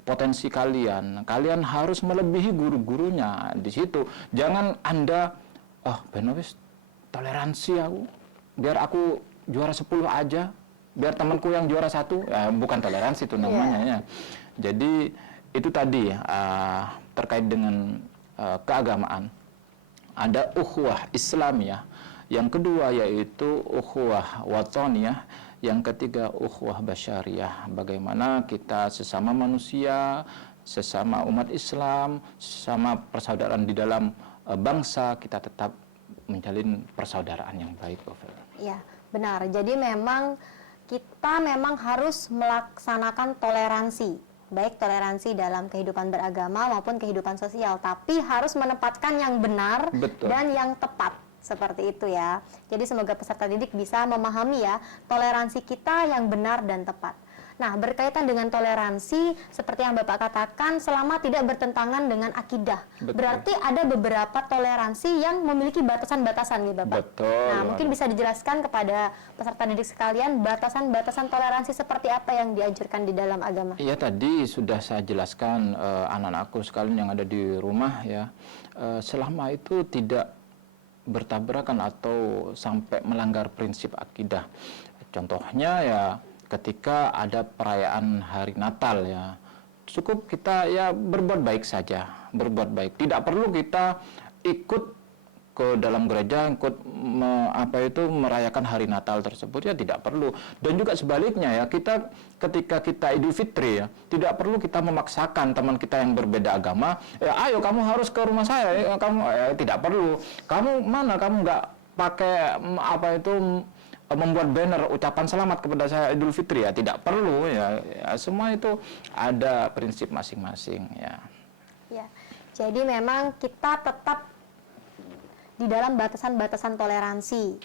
potensi kalian. Kalian harus melebihi guru-gurunya di situ. Jangan Anda, benowis toleransi aku, biar aku juara 10 aja, biar temanku yang juara 1. Bukan toleransi itu namanya ya. Jadi itu tadi terkait dengan keagamaan. Ada ukhuwah Islamiyah. Yang kedua yaitu ukhuwah watoniyah. Yang ketiga ukhuwah basyariyah, bagaimana kita sesama manusia, sesama umat Islam, sesama persaudaraan di dalam bangsa, kita tetap menjalin persaudaraan yang baik. Ya, benar. Jadi memang kita harus melaksanakan toleransi, baik toleransi dalam kehidupan beragama maupun kehidupan sosial, tapi harus menempatkan yang benar dan yang tepat. Seperti itu ya. Jadi semoga peserta didik bisa memahami ya toleransi kita yang benar dan tepat. Nah, berkaitan dengan toleransi seperti yang Bapak katakan, selama tidak bertentangan dengan akidah. Berarti ada beberapa toleransi yang memiliki batasan-batasan nih Bapak. Nah, mungkin bisa dijelaskan kepada peserta didik sekalian batasan-batasan toleransi seperti apa yang dianjurkan di dalam agama. Iya, tadi sudah saya jelaskan anak-anakku sekalian yang ada di rumah ya. Selama itu tidak bertabrakan atau sampai melanggar prinsip akidah. Contohnya ya ketika ada perayaan hari Natal ya, cukup kita ya berbuat baik saja, berbuat baik. Tidak perlu kita ikut ke dalam gereja, ikut merayakan hari Natal tersebut, ya tidak perlu. Dan juga sebaliknya ya, kita ketika kita Idul Fitri ya, tidak perlu kita memaksakan teman kita yang berbeda agama, ya ayo kamu harus ke rumah saya, ya, kamu tidak perlu. Kamu nggak pakai membuat banner ucapan selamat kepada saya Idul Fitri, ya tidak perlu ya, semua itu ada prinsip masing-masing ya. Ya, jadi memang kita tetap di dalam batasan-batasan toleransi,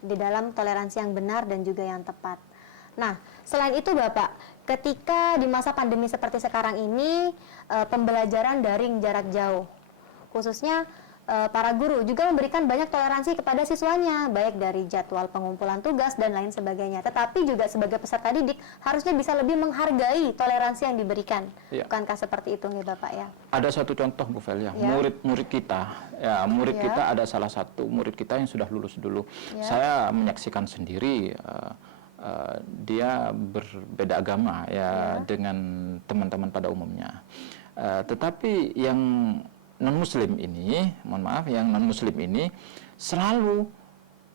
di dalam toleransi yang benar dan juga yang tepat. Nah, selain itu Bapak, ketika di masa pandemi seperti sekarang ini, pembelajaran daring jarak jauh, khususnya para guru juga memberikan banyak toleransi kepada siswanya, baik dari jadwal pengumpulan tugas dan lain sebagainya. Tetapi juga sebagai peserta didik harusnya bisa lebih menghargai toleransi yang diberikan. Ya. Bukankah seperti itu nih Bapak ya? Ada satu contoh Bu Velia, murid kita, kita ada salah satu murid kita yang sudah lulus dulu. Ya. Saya menyaksikan sendiri dia berbeda agama ya dengan teman-teman pada umumnya. Tetapi yang non-muslim ini, mohon maaf, yang non-muslim ini selalu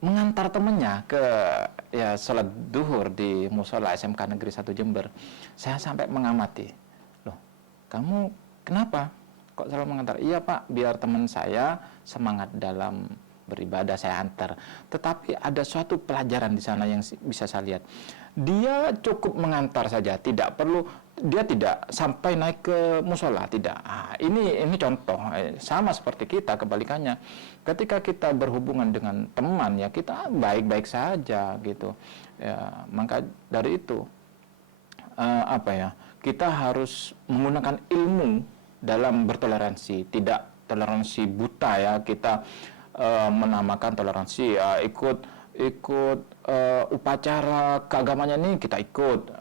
mengantar temannya ke sholat duhur di musola SMK Negeri 1 Jember. Saya sampai mengamati, loh, kamu kenapa kok selalu mengantar? Iya Pak, biar teman saya semangat dalam beribadah, saya antar. Tetapi ada suatu pelajaran di sana yang bisa saya lihat. Dia cukup mengantar saja, tidak perlu, dia tidak sampai naik ke musola, tidak. Ini contoh, sama seperti kita, kebalikannya. Ketika kita berhubungan dengan teman, ya kita baik-baik saja, gitu. Ya, maka dari itu, kita harus menggunakan ilmu dalam bertoleransi, tidak toleransi buta ya, kita menamakan toleransi, ikut upacara keagamannya ini kita ikut,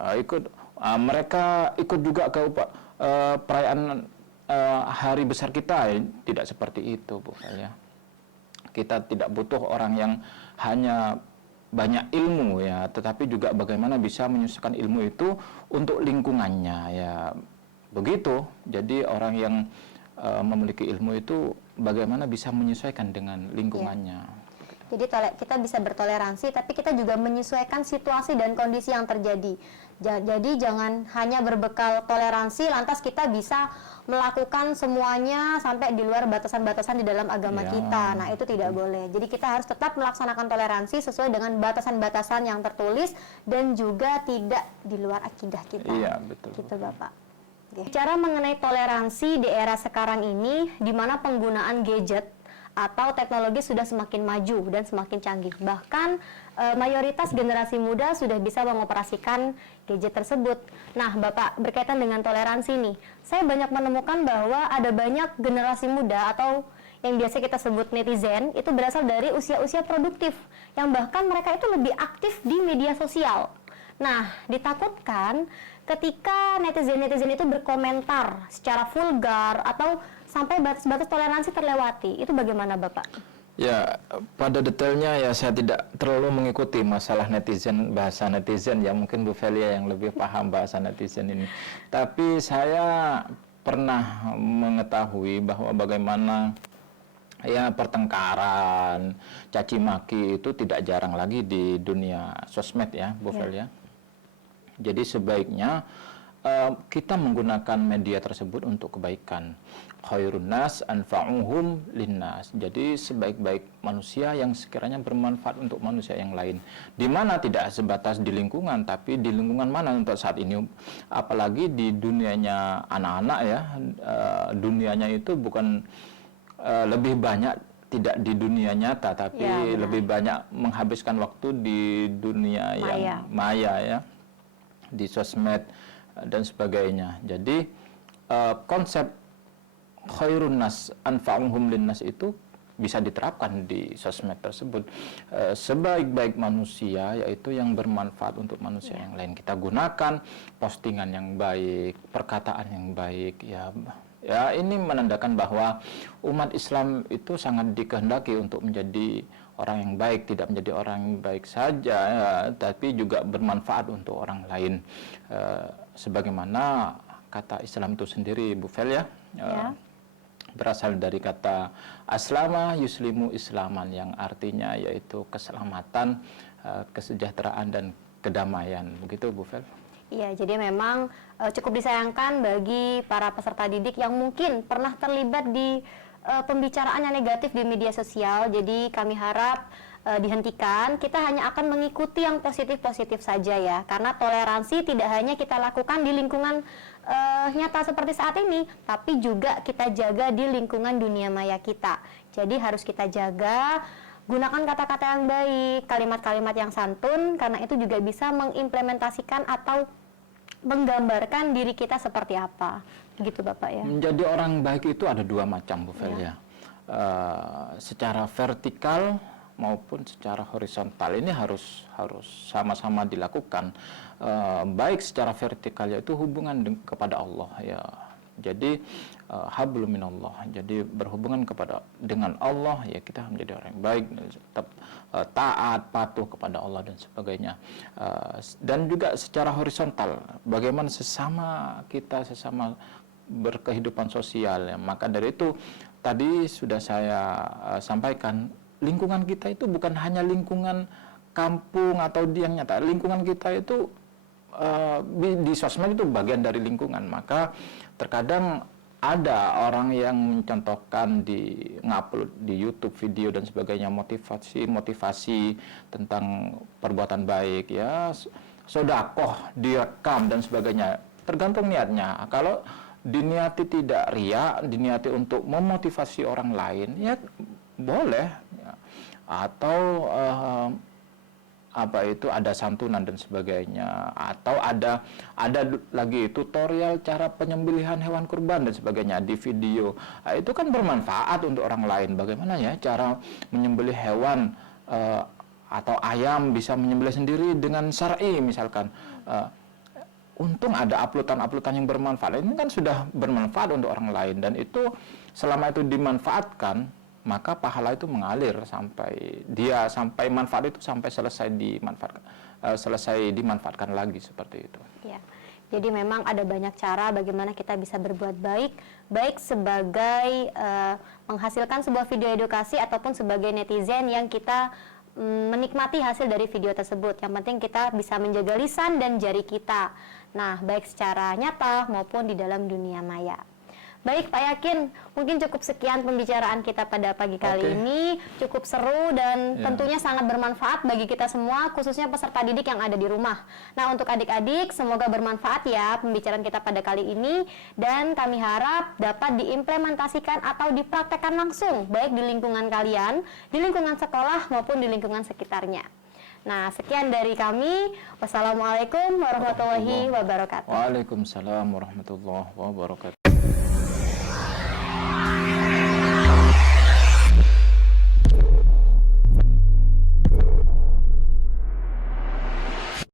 mereka ikut juga ke perayaan hari besar kita, tidak seperti itu Bu ya. Kita tidak butuh orang yang hanya banyak ilmu ya, tetapi juga bagaimana bisa menyusun ilmu itu untuk lingkungannya ya, begitu. Jadi orang yang memiliki ilmu itu bagaimana bisa menyesuaikan dengan lingkungannya. Jadi kita bisa bertoleransi, tapi kita juga menyesuaikan situasi dan kondisi yang terjadi. Jadi jangan hanya berbekal toleransi, lantas kita bisa melakukan semuanya sampai di luar batasan-batasan di dalam agama kita. Nah, itu tidak boleh. Jadi kita harus tetap melaksanakan toleransi sesuai dengan batasan-batasan yang tertulis dan juga tidak di luar akidah kita. Iya, betul. Gitu, Bapak. Bicara mengenai toleransi di era sekarang ini, di mana penggunaan gadget atau teknologi sudah semakin maju dan semakin canggih. Bahkan mayoritas generasi muda sudah bisa mengoperasikan gadget tersebut. Nah, Bapak, berkaitan dengan toleransi nih, saya banyak menemukan bahwa ada banyak generasi muda atau yang biasa kita sebut netizen, itu berasal dari usia-usia produktif, yang bahkan mereka itu lebih aktif di media sosial. Nah, ditakutkan ketika netizen-netizen itu berkomentar secara vulgar atau sampai batas-batas toleransi terlewati, itu bagaimana Bapak? Ya, pada detailnya ya saya tidak terlalu mengikuti masalah netizen, bahasa netizen ya, mungkin Bu Velia yang lebih paham bahasa netizen ini. Tapi saya pernah mengetahui bahwa bagaimana ya pertengkaran, caci maki itu tidak jarang lagi di dunia sosmed ya, Bu Velia. Jadi sebaiknya kita menggunakan media tersebut untuk kebaikan. Khairun nas anfa'uhum linnas. Jadi sebaik-baik manusia yang sekiranya bermanfaat untuk manusia yang lain. Di mana tidak sebatas di lingkungan, tapi di lingkungan mana untuk saat ini. Apalagi di dunianya anak-anak ya, dunianya itu bukan lebih banyak tidak di dunia nyata, tapi lebih banyak menghabiskan waktu di dunia yang maya ya, di sosmed dan sebagainya. Jadi konsep khairun nas anfa'uhum linnas itu bisa diterapkan di sosmed tersebut. Sebaik-baik manusia yaitu yang bermanfaat untuk manusia yang lain. Kita gunakan postingan yang baik, perkataan yang baik ya. Ya, ini menandakan bahwa umat Islam itu sangat dikehendaki untuk menjadi orang yang baik, tidak menjadi orang yang baik saja, ya, tapi juga bermanfaat untuk orang lain. Sebagaimana kata Islam itu sendiri, Bu Fel, ya. Berasal dari kata aslama yuslimu islaman, yang artinya yaitu keselamatan, kesejahteraan dan kedamaian. Begitu, Bu Fel? Iya, jadi memang cukup disayangkan bagi para peserta didik yang mungkin pernah terlibat di pembicaraan yang negatif di media sosial. Jadi kami harap dihentikan, kita hanya akan mengikuti yang positif-positif saja ya, karena toleransi tidak hanya kita lakukan di lingkungan nyata seperti saat ini, tapi juga kita jaga di lingkungan dunia maya kita. Jadi harus kita jaga, gunakan kata-kata yang baik, kalimat-kalimat yang santun, karena itu juga bisa mengimplementasikan atau menggambarkan diri kita seperti apa. Begitu Bapak ya. Menjadi orang baik itu ada dua macam, Bu Fel, ya. Secara vertikal maupun secara horizontal, ini harus sama-sama dilakukan. Baik secara vertikal yaitu hubungan kepada Allah, ya. Jadi hablum minallah, jadi berhubungan dengan Allah, ya, kita menjadi orang yang baik, tetap taat, patuh kepada Allah dan sebagainya. Dan juga secara horizontal, bagaimana sesama berkehidupan sosial, ya. Maka dari itu tadi sudah saya sampaikan, lingkungan kita itu bukan hanya lingkungan kampung atau yang nyata. Lingkungan kita itu di sosmed itu bagian dari lingkungan. Maka terkadang ada orang yang mencontohkan ngupload di YouTube video dan sebagainya, motivasi tentang perbuatan baik, ya, sedekah direkam dan sebagainya. Tergantung niatnya. Kalau diniati tidak riya, diniati untuk memotivasi orang lain, ya boleh, ya. Atau ada santunan dan sebagainya, atau ada lagi tutorial cara penyembelihan hewan kurban dan sebagainya di video. Itu kan bermanfaat untuk orang lain. Bagaimana ya cara menyembelih hewan, atau ayam bisa menyembelih sendiri dengan syar'i misalkan. Untung ada uploadan yang bermanfaat. Ini kan sudah bermanfaat untuk orang lain, dan itu selama itu dimanfaatkan, maka pahala itu mengalir sampai manfaat itu sampai selesai dimanfaatkan lagi, seperti itu. Ya. Jadi memang ada banyak cara bagaimana kita bisa berbuat baik sebagai menghasilkan sebuah video edukasi ataupun sebagai netizen yang kita menikmati hasil dari video tersebut. Yang penting kita bisa menjaga lisan dan jari kita. Nah, baik secara nyata maupun di dalam dunia maya. Baik Pak Yakin, mungkin cukup sekian pembicaraan kita pada pagi kali ini. Cukup seru dan tentunya sangat bermanfaat bagi kita semua, khususnya peserta didik yang ada di rumah. Nah, untuk adik-adik, semoga bermanfaat ya pembicaraan kita pada kali ini. Dan kami harap dapat diimplementasikan atau dipraktekkan langsung, baik di lingkungan kalian, di lingkungan sekolah maupun di lingkungan sekitarnya. Nah, sekian dari kami. Wassalamualaikum warahmatullahi wabarakatuh. Waalaikumsalam warahmatullahi wabarakatuh.